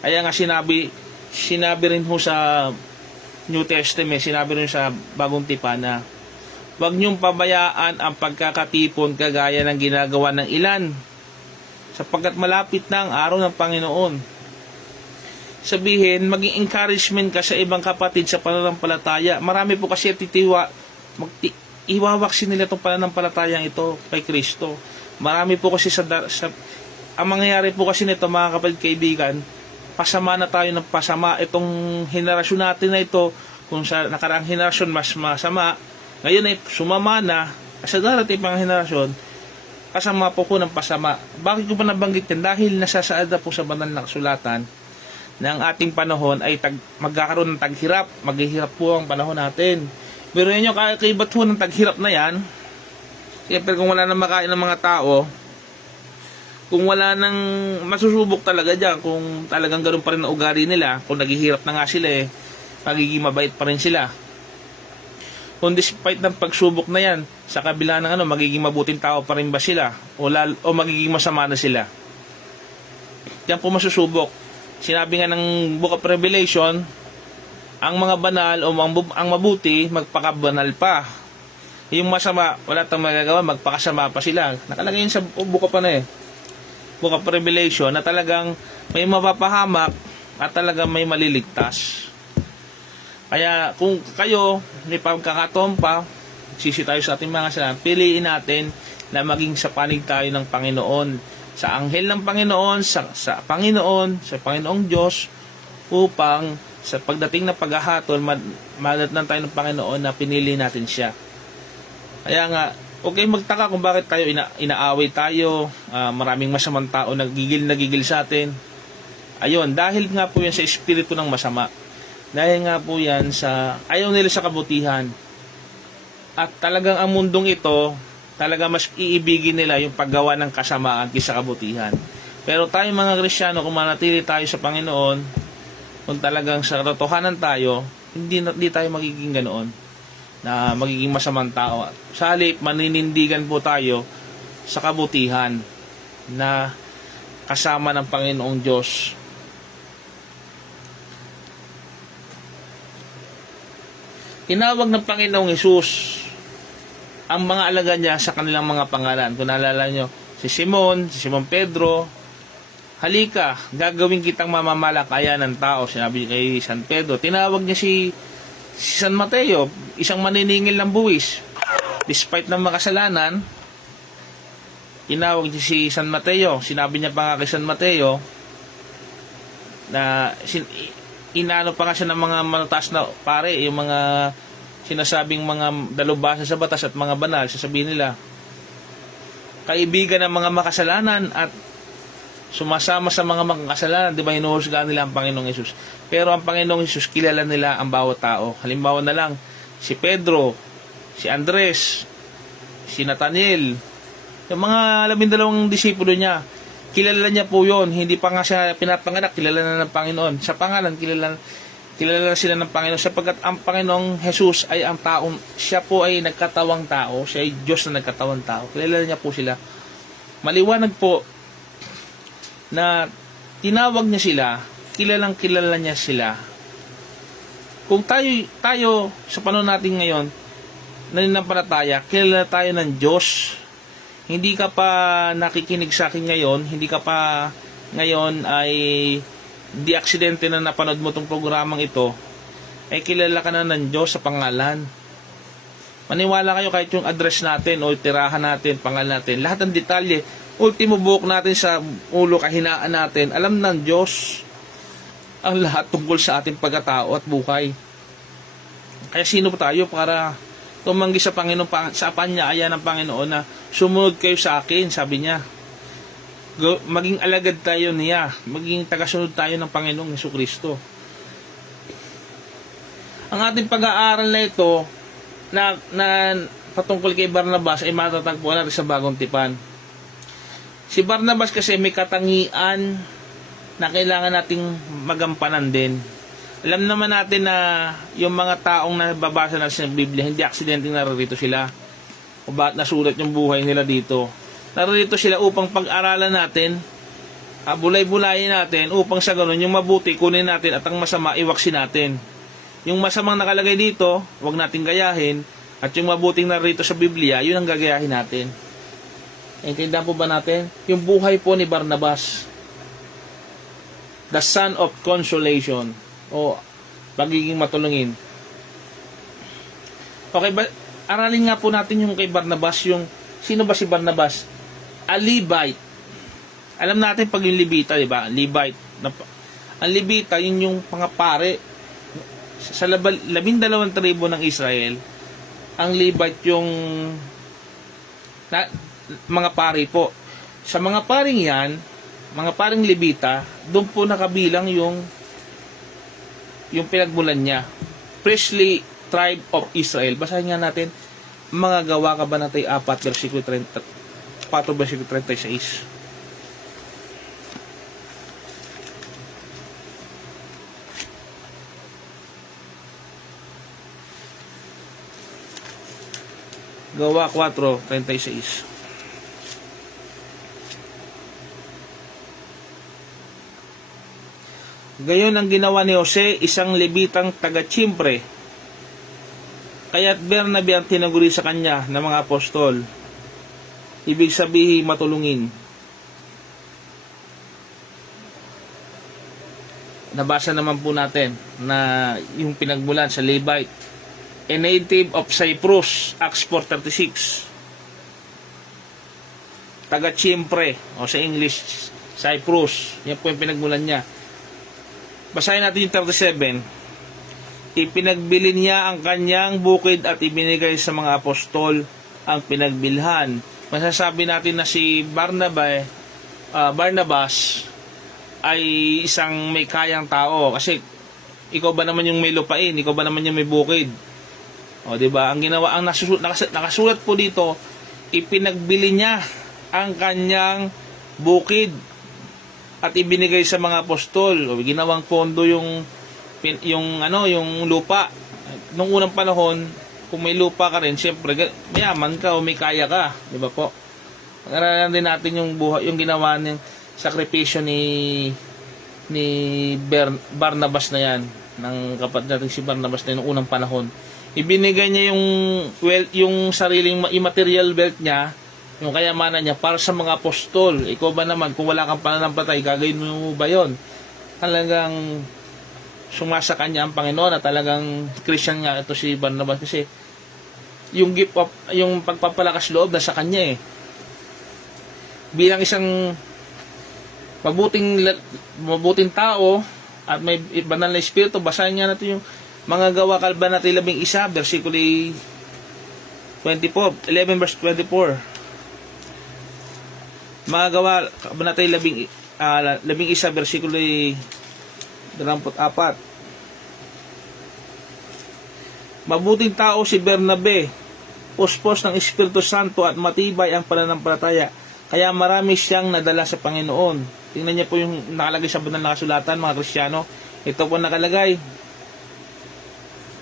Kaya nga sinabi rin ho sa New Testament, sinabi rin sa Bagong Tipan na huwag niyong pabayaan ang pagkakatipon kagaya ng ginagawa ng ilan, sapagkat malapit na ang araw ng Panginoon. Sabihin, maging encouragement ka sa ibang kapatid sa pananampalataya. Marami po kasi iwawaksin nila itong pananampalatayang ito kay Kristo. Marami po kasi ang mangyayari po kasi nito, mga kapatid kaibigan, pasama na tayo ng pasama. Itong henerasyon natin na ito, kung sa nakaraang henerasyon mas masama, ngayon ay sumama na, kasi darating pang henerasyon, kasama po ko ng pasama. Bakit ko pa nabanggit yan? Dahil nasasaad na po sa banal na kasulatan na ang ating panahon ay magkakaroon ng taghirap. Maghihirap po ang panahon natin. Pero yun yung kaibat po ng taghirap na yan. Siyempre kung wala nang makain ng mga tao, kung wala nang masusubok talaga dyan, kung talagang ganoon pa rin ang ugali nila, kung naghihirap na nga sila magiging mabait pa rin sila. Kung despite ng pagsubok na yan, sa kabila ng magiging mabuting tao pa rin ba sila? O magiging masama na sila? Yan po masusubok. Sinabi nga ng Book of Revelation, ang mga banal o ang mabuti, magpakabanal pa. Yung masama, wala tayong magagawa, magpakasama pa sila. Nakalagay yun sa Book of Book of Revelation na talagang may mapapahamak at talagang may maliligtas. Kaya kung kayo may pagkakataon pa, sisi tayo sa ating mga kasalanan, piliin natin na maging sa panig tayo ng Panginoon, sa anghel ng Panginoon, sa Panginoong Diyos, upang sa pagdating na paghahatol, madatnan tayo ng Panginoon na pinili natin siya. Kaya nga, okay magtaka kung bakit tayo inaaway tayo, maraming masamang tao nagigil sa atin. Ayun, dahil nga po yan sa espiritu ng masama. Dahil nga po yan sa ayaw nila sa kabutihan. At talagang ang mundong ito, talaga mas iibigin nila yung paggawa ng kasamaan kaysa kabutihan. Pero tayo mga Kristiyano, kung manatili tayo sa Panginoon, kung talagang sa katotohanan tayo, hindi tayo magiging ganoon, na magiging masamang tao. Sa halip, maninindigan po tayo sa kabutihan na kasama ng Panginoong Diyos. Tinawag ng Panginoong Hesus ang mga alagad niya sa kanilang mga pangalan. Kung naalala nyo, si Simon Pedro, halika, gagawin kitang mamamalakayan ng tao. Sinabi kay San Pedro. Tinawag niya si San Mateo, isang maniningil ng buwis. Despite ng makasalanan, tinawag niya si San Mateo. Sinabi niya pa nga kay San Mateo na inaano pa nga siya ng mga mataas na pare, yung mga sinasabing mga dalubhasa sa batas at mga banal, sasabihin nila, kaibigan ng mga makasalanan at sumasama sa mga makasalanan, di ba hinuhusgahan nila ang Panginoong Hesus. Pero ang Panginoong Hesus, kilala nila ang bawat tao. Halimbawa na lang, si Pedro, si Andres, si Nathaniel, yung mga 12 disipulo niya, kilala niya po yon. Hindi pa nga siya pinapanganak, kilala na ng Panginoon. Sa pangalan, kilala sila ng Panginoon, sapagkat ang Panginoong Jesus ay ang taong, siya po ay nagkatawang tao, siya ay Diyos na nagkatawang tao. Kilala niya po sila. Maliwanag po na tinawag niya sila, kilalang kilala niya sila. Kung tayo sa panahon natin ngayon, nananampalataya, kilala tayo ng Diyos. Hindi ka pa nakikinig sa akin ngayon, hindi ka pa ngayon ay di aksidente na napanood mo itong programang ito, ay kilala ka na ng Diyos sa pangalan. Maniwala kayo, kahit yung address natin o tirahan natin, pangalan natin, lahat ng detalye, ultimo buhok natin sa ulo, kahinaan natin, alam ng Diyos ang lahat tungkol sa ating pagkatao at buhay. Kaya sino pa tayo para tumanggi sa Panginoon, sa panyaya ng Panginoon na sumunod kayo sa akin, sabi niya. Maging alagad tayo niya, maging tagasunod tayo ng Panginoong Jesucristo. Ang ating pag-aaral na ito na patungkol kay Barnabas ay matatagpuan natin sa Bagong Tipan. Si Barnabas kasi may katangian na kailangan nating magampanan din. Alam naman natin na yung mga taong nababasa natin sa Biblia, hindi aksidenteng naririto sila. O bakit nasulat yung buhay nila dito. Naririto sila upang pag-aralan natin, bulay-bulayin natin, upang sa ganun, yung mabuti kunin natin at ang masama iwaksin natin. Yung masamang nakalagay dito, huwag natin gayahin, at yung mabuting naririto sa Biblia, yun ang gagayahin natin. Intindihan po ba natin? Yung buhay po ni Barnabas, the son of consolation, o pagiging matulungin. Okay, aralin nga po natin yung kay Barnabas, yung sino ba si Barnabas? A Levite. Alam natin pag yung Levita, di ba? Levite. Ang Levita, yun yung pangapare. Sa 12 tribo ng Israel, ang Levite yung mga pari po. Sa mga paring yan, mga paring Levita, doon po nakabilang yung pinagmulan niya. Priestly tribe of Israel. Basahin nga natin mga Gawa Kabanatay 4 versikulo 36. Gawa 4:36. Gayon ang ginawa ni Jose, isang Levitang taga-Chipre. Kaya't Bernabe ang tinaguri sa kanya ng mga apostol. Ibig sabihin, matulungin. Nabasa naman po natin na yung pinagmulan sa Levite, a native of Cyprus, Acts 4:36. Taga-Chipre, o sa English, Cyprus. Yan po yung pinagmulan niya. Basahin natin yung 37. Ipinagbili niya ang kanyang bukid at ibinigay sa mga apostol ang pinagbilhan. Masasabi natin na si Barnabas ay isang may kayang tao. Kasi ikaw ba naman yung may lupain? Ikaw ba naman yung may bukid? O, diba? Ang ginawa, ang nakasulat po dito, ipinagbili niya ang kanyang bukid at ibinigay sa mga apostol. O, ginawang pondo yung lupa. Nung unang panahon, kung may lupa ka rin, siyempre mayaman ka o may kaya ka, di ba po? Pag-aralan din natin yung buhay, yung ginawa ng sakripisyo ni Barnabas na yan, ng kapatid natin si Barnabas na nung unang panahon. Ibinigay niya yung wealth, yung sariling immaterial wealth niya, yung kayamanan niya para sa mga apostol. Ikaw ba naman, kung wala kang pananampalatay, gagawin mo ba yun? Talagang sumasa kanya ang Panginoon at talagang Christian nga ito si Barnabas, kasi yung gift of, yung pagpapalakas loob nasa kanya eh. Bilang isang mabuting tao at may banal na espiritu, basahin niya natin yung mga Gawa Kabanatay 11 versikulo 24, 11 verse 24. Mga Gawa Kabanatay 11 versikulo 24. Mabuting tao si Bernabe, puspos ng Espiritu Santo at matibay ang pananampalataya. Kaya marami siyang nadala sa Panginoon. Tingnan niyo po yung nakalagay sa banal na kasulatan, mga Kristiyano. Ito po nakalagay.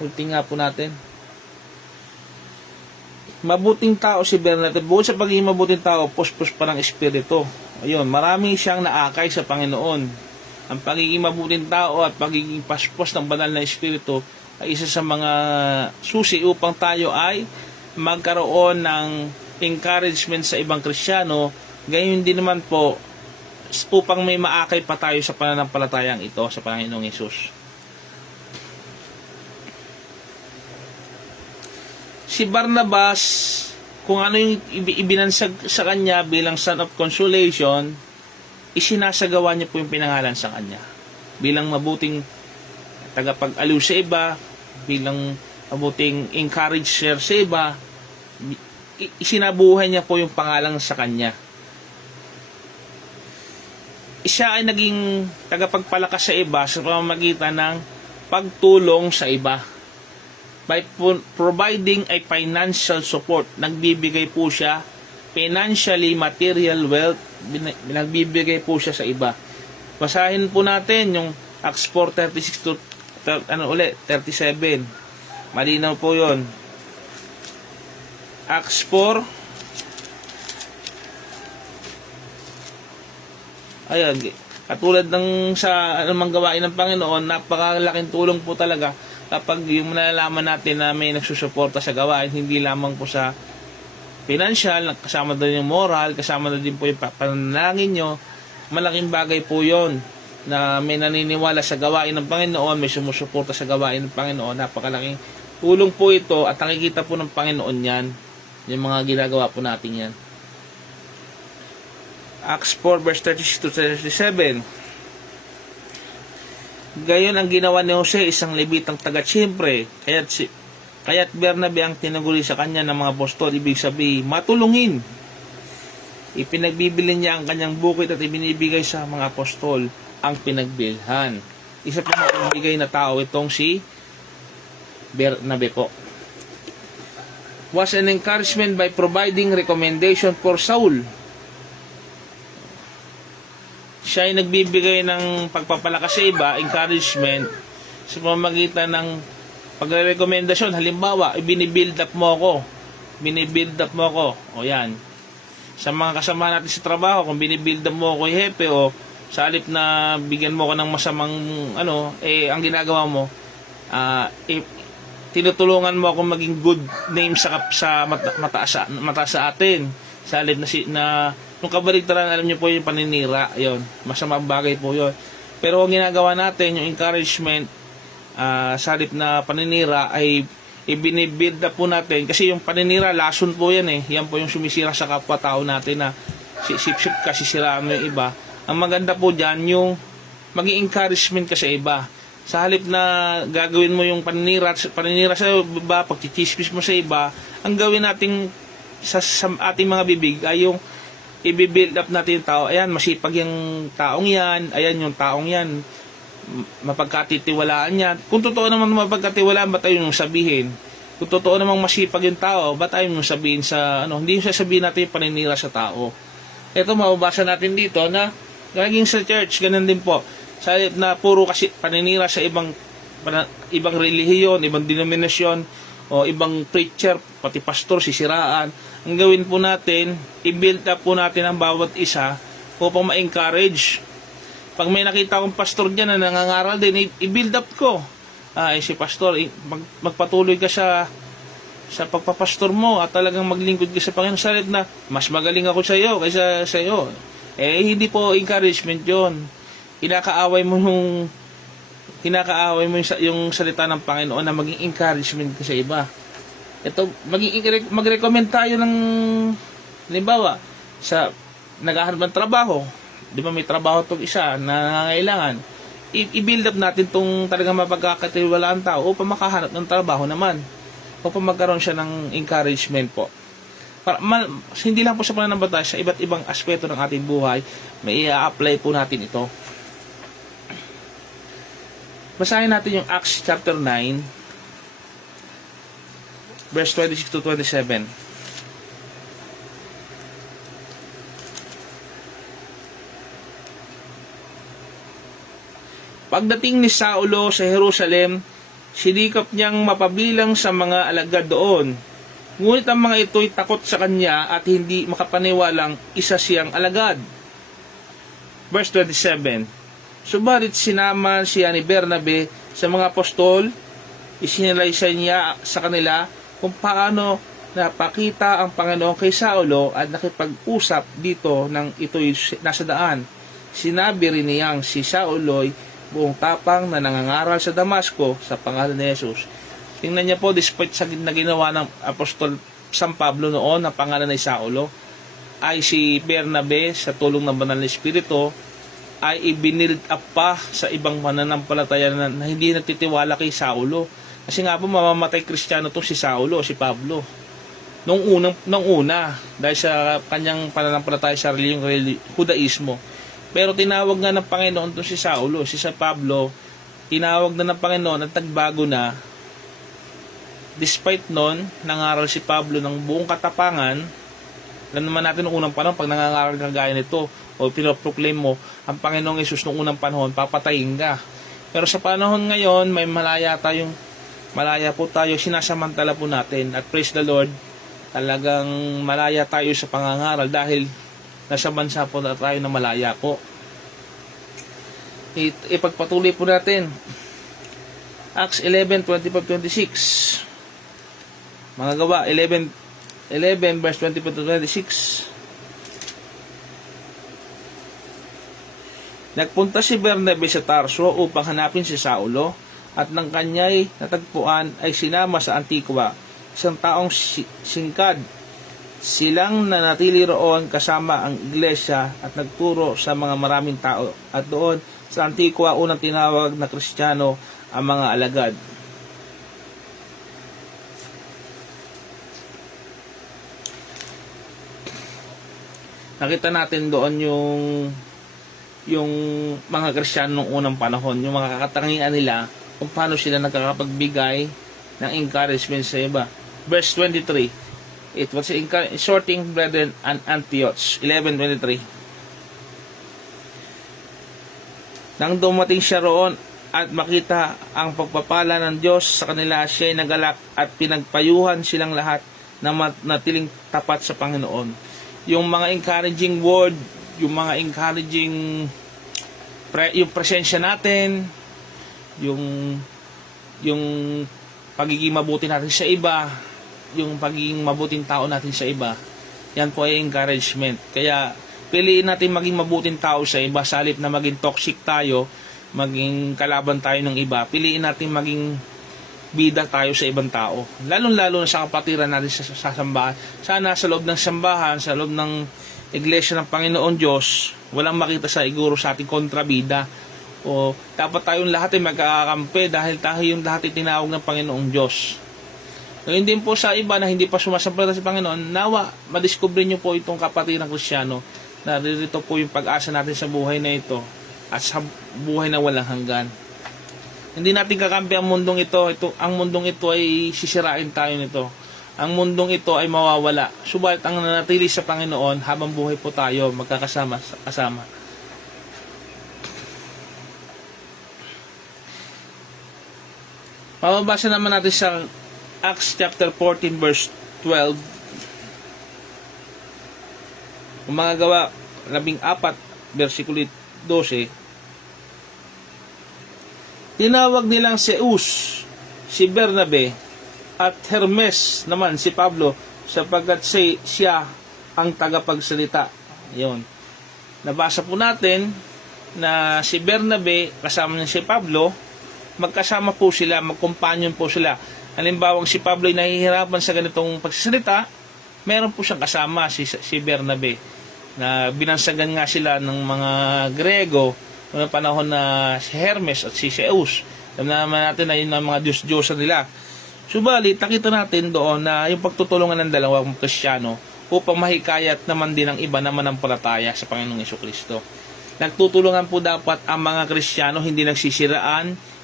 Ulting nga po natin. Mabuting tao si Bernadette. Bukod sa pagiging mabuting tao, puspos pa ng Espiritu. Ayun, marami siyang naakay sa Panginoon. Ang pagiging mabuting tao at pagiging paspos ng banal na Espiritu ay isa sa mga susi upang tayo ay magkaroon ng encouragement sa ibang Kristiyano, gayon din naman po upang may maakay pa tayo sa pananampalatayang ito sa Panginoong Hesus. Si Barnabas, kung ano yung ibinansag sa kanya bilang son of consolation, isinasagawa niya po yung pinangalan sa kanya. Bilang mabuting tagapag-aliw sa iba, bilang mabuting encourager sa iba, isinabuhay niya po yung pangalan sa kanya. Siya ay naging tagapagpalakas sa iba sa pamamagitan ng pagtulong sa iba. By providing a financial support, nagbibigay po siya financially, material wealth, nagbibigay po siya sa iba. Basahin po natin yung Acts 4:36 to 37. Malinaw po 'yon. Acts 4. Ayan, katulad ng sa anumang gawain ng Panginoon, napakalaking tulong po talaga kapag yung nalalaman natin na may nagsusuporta sa gawain, hindi lamang po sa financial, kasama din yung moral, kasama na din po yung pananalangin nyo. Malaking bagay po yon na may naniniwala sa gawain ng Panginoon, may sumusuporta sa gawain ng Panginoon. Napakalaking tulong po ito at nakikita po ng Panginoon yan, yung mga ginagawa po natin yan. Acts 4 verse 36 to 37. Gayon ang ginawa ni Jose, isang Levitang taga-Chipre, kaya't Bernabe ang tinaguri sa kanya ng mga apostol, ibig sabihin, matulungin. Ipinagbibili niya ang kanyang bukid at ibinibigay sa mga apostol ang pinagbilhan. Isa po magbigay na tao itong si Bernabe po. Was an encouragement by providing recommendation for Saul. Siya ay nagbibigay ng pagpapalakas sa iba, encouragement, sa pamamagitan ng pagre-rekomendasyon. Halimbawa, binibuild up mo ako. O yan. Sa mga kasama natin sa trabaho, kung binibuild up mo ako yung hepe, o sa halip na bigyan mo ko ng masamang ang ginagawa mo, tinutulungan mo ako maging good name sa mataas sa atin. Sa halip na nung kabaligtaran, alam niyo po yung paninira, yon, masamang bagay po yon. Pero ang ginagawa natin, yung encouragement, sa halip na paninira, ay ibinibuild up po natin. Kasi yung paninira, lason po yan eh. Yan po yung sumisira sa kapwa-tao natin na sip-sip kasi siraan mo yung iba. Ang maganda po dyan, yung maging encouragement ka sa iba. Sa halip na gagawin mo yung paninira sa iba, pagchichismis mo sa iba, ang gawin natin sa ating mga bibig ay yung i-build up natin yung tao. Ayan, masipag yung taong yan. Ayan, yung taong yan, mapagkatitiwalaan yan. Kung totoo naman mapagkatiwalaan, ba't ayaw nung sabihin? Kung totoo namang masipag yung tao, ba't ayaw nung sabihin sa, hindi yung sasabihin natin yung paninira sa tao. Ito, mababasa natin dito na, naging sa church, ganun din po. Sa na puro kasi paninira sa ibang relihiyon, ibang denominasyon, o ibang preacher, pati pastor, sisiraan. Ang gawin po natin, i-build up po natin ang bawat isa upang ma-encourage. Pag may nakita akong pastor dyan na nangangaral din, i-build up ko. Si pastor, magpatuloy ka sa pagpapastor mo at talagang maglingkod ka sa Panginoon. Salit na, mas magaling ako sa iyo kaysa sa iyo. Hindi po encouragement yon. Kinakaaway mo yung salita ng Panginoon na maging encouragement ka sa iba. Ito, mag-recommend tayo ng, halimbawa, sa naghahanap ng trabaho. Di ba may trabaho itong isa na nangangailangan? I-build up natin itong talagang mapagkakatiwalaan tao upang makahanap ng trabaho naman. Upang magkaroon siya ng encouragement po. Hindi lang po sa pananampalataya, sa iba't ibang aspeto ng ating buhay, may i-apply po natin ito. Basahin natin yung Acts chapter 9, verse 26 to 27. Pagdating ni Saulo sa Jerusalem, sinikap niyang mapabilang sa mga alagad doon. Ngunit ang mga ito'y takot sa kanya at hindi makapaniwalang isa siyang alagad. Verse 27. Subalit sinama siya ni Bernabe sa mga apostol, isinalaysay niya sa kanila kung paano napakita ang Panginoon kay Saulo at nakipag-usap dito nang ito'y nasa daan. Sinabi rin niyang si Saulo'y buong tapang na nangangaral sa Damasco sa pangalan ni Jesus. Tingnan niya po, despite sa na ginawa ng Apostol San Pablo noon na pangalan ni Saulo, ay si Bernabe sa tulong ng Banal na Espiritu ay ibinild up pa sa ibang mananampalataya na hindi nagtitiwala kay Saulo. Kasi nga po mamamatay Kristiyano itong si Saulo, si Pablo. Nung una, dahil sa kanyang pananampalataya sa reliyong Judaismo. Pero tinawag nga ng Panginoon itong si Saulo, si San Pablo, tinawag na ng Panginoon at nagbago na. Despite nun, nangaral si Pablo ng buong katapangan. Alam naman natin noong unang panahon, pag nangangaral ka gaya nito, o pinoproclaim mo, ang Panginoong Yesus noong unang panahon, papatayin ka. Pero sa panahon ngayon, may malaya po tayo, sinasamantala po natin. At praise the Lord, talagang malaya tayo sa pangangaral dahil nasa bansa po na tayo na malaya po. Ipagpatuloy po natin. Acts 11:25-26. Mga gawa, 11 verse 25-26. Nagpunta si Bernabe sa Tarso upang hanapin si Saulo at nang kanya'y natagpuan ay sinama sa Antigua, isang taong singkad. Silang nanatili roon kasama ang iglesia at nagturo sa mga maraming tao. At doon sa Antigua, unang tinawag na Kristiyano ang mga alagad. Nakita natin doon yung mga Kristiyano noong unang panahon, yung mga kakatangian nila, kung paano sila nagkakapagbigay ng encouragement sa iba. Verse 23. It was exhorting brethren and Antioch. 11:23. Nang dumating siya roon at makita ang pagpapala ng Diyos sa kanila, siya'y nagalak at pinagpayuhan silang lahat na natiling tapat sa Panginoon. Yung mga encouraging word, yung mga encouraging yung presensya natin, yung pagiging mabuti natin sa iba, yung pagiging mabuting tao natin sa iba, yan po ay encouragement. Kaya piliin natin maging mabuting tao sa iba, sa halip na maging toxic tayo, maging kalaban tayo ng iba. Piliin natin maging bida tayo sa ibang tao, lalong-lalo na sa kapatiran natin sa sambahan. Sana sa loob ng sambahan, sa loob ng iglesia ng Panginoon Diyos, walang makita sa iguro sa ating kontrabida. O dapat tayong lahat ay magkakampi dahil tayo yung lahat ay tinawag ng Panginoong Diyos. Ngayon din po sa iba na hindi pa sumasampalataya sa Panginoon, nawa, madiscover nyo po itong kapatiran Kristiyano, na dito po yung pag-asa natin sa buhay na ito at sa buhay na walang hanggan. Hindi natin kakampi ang mundong ito. Ang mundong ito ay sisirain tayo nito. Ang mundong ito ay mawawala. Subalit ang nanatili sa Panginoon, habang buhay po tayo magkakasama. Mababasa naman natin sa Acts chapter 14 verse 12. Kung mga gawa 14 versikulo 12. Tinawag nilang Zeus si Bernabe at Hermes naman si Pablo sapagkat siya ang tagapagsalita. Ayun. Nabasa po natin na si Bernabe kasama niya si Pablo, magkasama po sila, magkompanyon po sila. Halimbawa, si Pablo ay nahihirapan sa ganitong pagsasalita, meron po siyang kasama si Bernabe na binansagan nga sila ng mga Grego noong panahon na si Hermes at si Zeus. Alam naman natin na yun ang mga Diyos-Diyosan nila. Subalit, nakita natin doon na yung pagtutulungan ng dalawang Kristiyano upang mahikayat naman din ang iba na manampalataya sa Panginoong Jesucristo. Nagtutulungan po dapat ang mga Kristiyano, hindi nagsisiraan,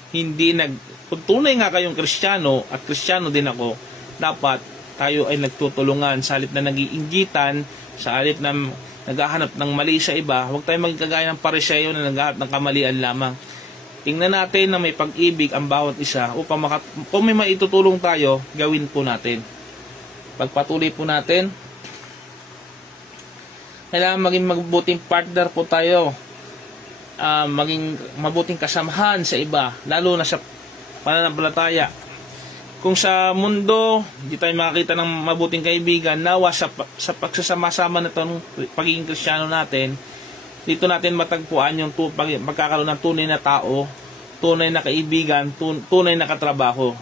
kung tunay nga kayong Kristiyano at Kristiyano din ako, dapat tayo ay nagtutulungan sa halip na nag-iinggitan, sa halip na naghahanap ng mali sa iba. Huwag tayo maging kagaya ng Pariseo na naghahanap ng kamalian lamang. tingnan natin na may pag-ibig ang bawat isa upang kung may maitutulong tayo, gawin po natin. Pagpatuloy po natin. Kailangan maging mabuting partner po tayo. Maging mabuting kasamahan sa iba, lalo na sa pananampalataya. Kung sa mundo, hindi tayo makakita ng mabuting kaibigan, nawa sa pagsasama-sama na itong pagiging Kristiyano natin, dito natin matagpuan yung magkakaroon ng tunay na tao, tunay na kaibigan, tunay na katrabaho.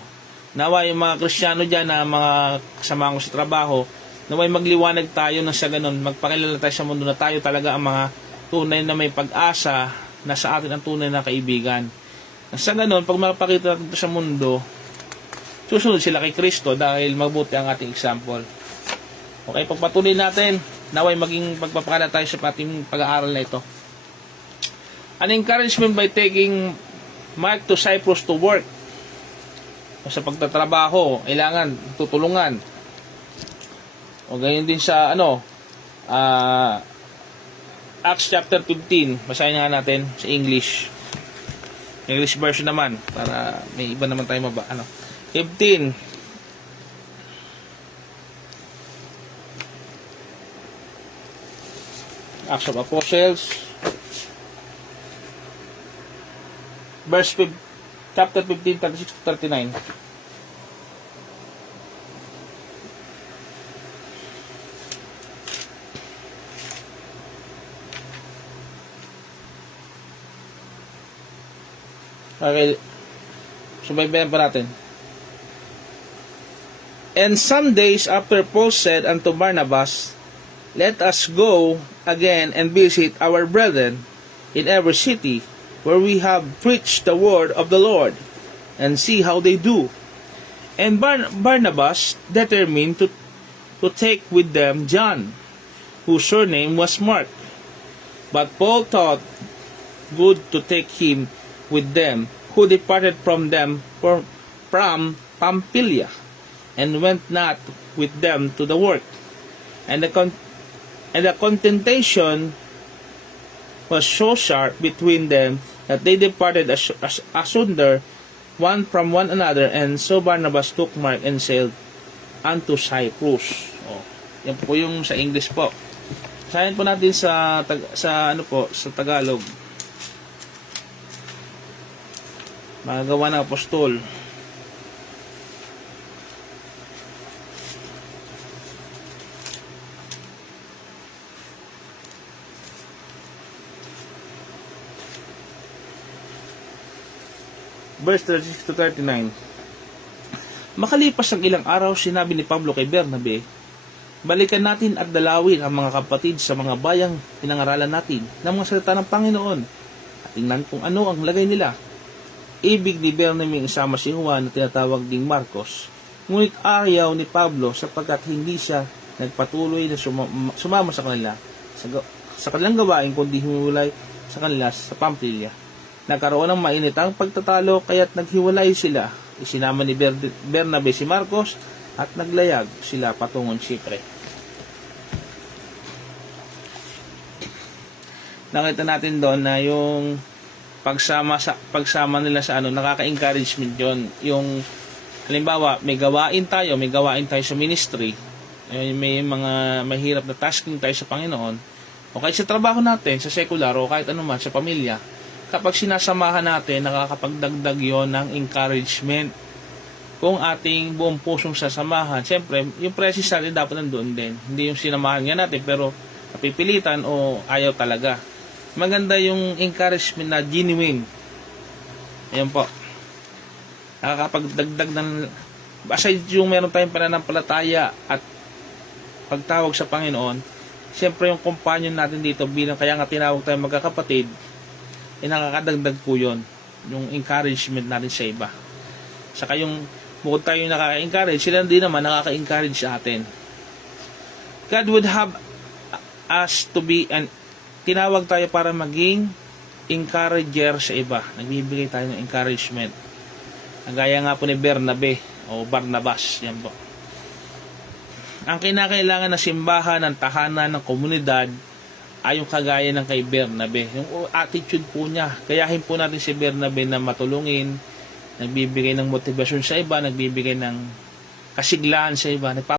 Nawa yung mga Kristiyano dyan na mga kasama ko sa trabaho, naway magliwanag tayo na sa ganun, magpakilala tayo sa mundo na tayo talaga ang mga tunay na may pag-asa na sa atin ang tunay na kaibigan. Sa ganun, pag makapakita natin sa mundo, susunod sila kay Kristo dahil mabuti ang ating example. Okay, pagpatuloy natin, naway maging pagpapakala tayo sa ating pag-aaral na ito. An encouragement by taking Mark to Cyprus to work. Sa pagtatrabaho, kailangan tutulungan. O ganyan din sa Acts chapter 15. Basahin nga natin sa English. English version naman para may iba naman tayo 15. Acts of Apostles chapter 15, 36 to 39. Okay, subaybayan pa natin. And some days after Paul said unto Barnabas, let us go again and visit our brethren in every city where we have preached the word of the Lord, and see how they do. And Barnabas determined to take with them John, whose surname was Mark. But Paul thought good to take him with them, who departed from them from Pamphylia, and went not with them to the work. And the contention was so sharp between them that they departed asunder one from one another, and so Barnabas took Mark and sailed unto Cyprus. Yan po yung sa English po. Sayan po natin sa Tagalog. Mga gawa ng apostol. Verse 36 to 39. Makalipas ang ilang araw, sinabi ni Pablo kay Bernabe, balikan natin at dalawin ang mga kapatid sa mga bayang pinangaralan natin ng mga salita ng Panginoon at tingnan kung ano ang lagay nila. Ibig ni Bernabe isama si Juan na tinatawag ding Marcos, ngunit ayaw ni Pablo sapagkat hindi siya nagpatuloy na sumama sa kanila sa kanilang gawain, kundi humiwalay sa kanila sa Pamphylia. Nagkaroon ng mainitang pagtatalo kaya't naghiwalay sila. Isinama ni Bernabe si Marcos at naglayag sila patungong Chipre. Nakita natin doon na yung pagsama nila sa nakaka-encouragement yon. Yung halimbawa, may gawain tayo sa ministry, may mga mahirap na tasking tayo sa Panginoon, o kahit sa trabaho natin, sa secular, o kahit anuman, sa pamilya, kapag sinasamahan natin, nakakapagdagdag yon ng encouragement. Kung ating buong pusong sasamahan, siyempre, yung presence natin dapat nandoon din. Hindi yung sinamahan nga natin, pero napipilitan o ayaw talaga. Maganda yung encouragement na genuine. Ayan po. Nakakapagdagdag ng, aside yung meron tayong pananampalataya at pagtawag sa Panginoon, siyempre yung companion natin dito bilang kaya nga tinawag tayong magkakapatid, nakakadagdag po yun, yung encouragement natin sa iba. Saka yung bukod tayo yung nakaka-encourage, sila din naman nakaka-encourage sa atin. God would have us to be tinawag tayo para maging encourager sa iba. Nagbibigay tayo ng encouragement. Gaya nga po ni Bernabe o Barnabas. Yan po. Ang kinakailangan na simbahan ng tahanan ng komunidad yung kagaya ng kay Bernabe. Yung attitude po niya. Kayahin po natin si Bernabe na matulungin, nagbibigay ng motivasyon sa iba, nagbibigay ng kasiglahan sa iba,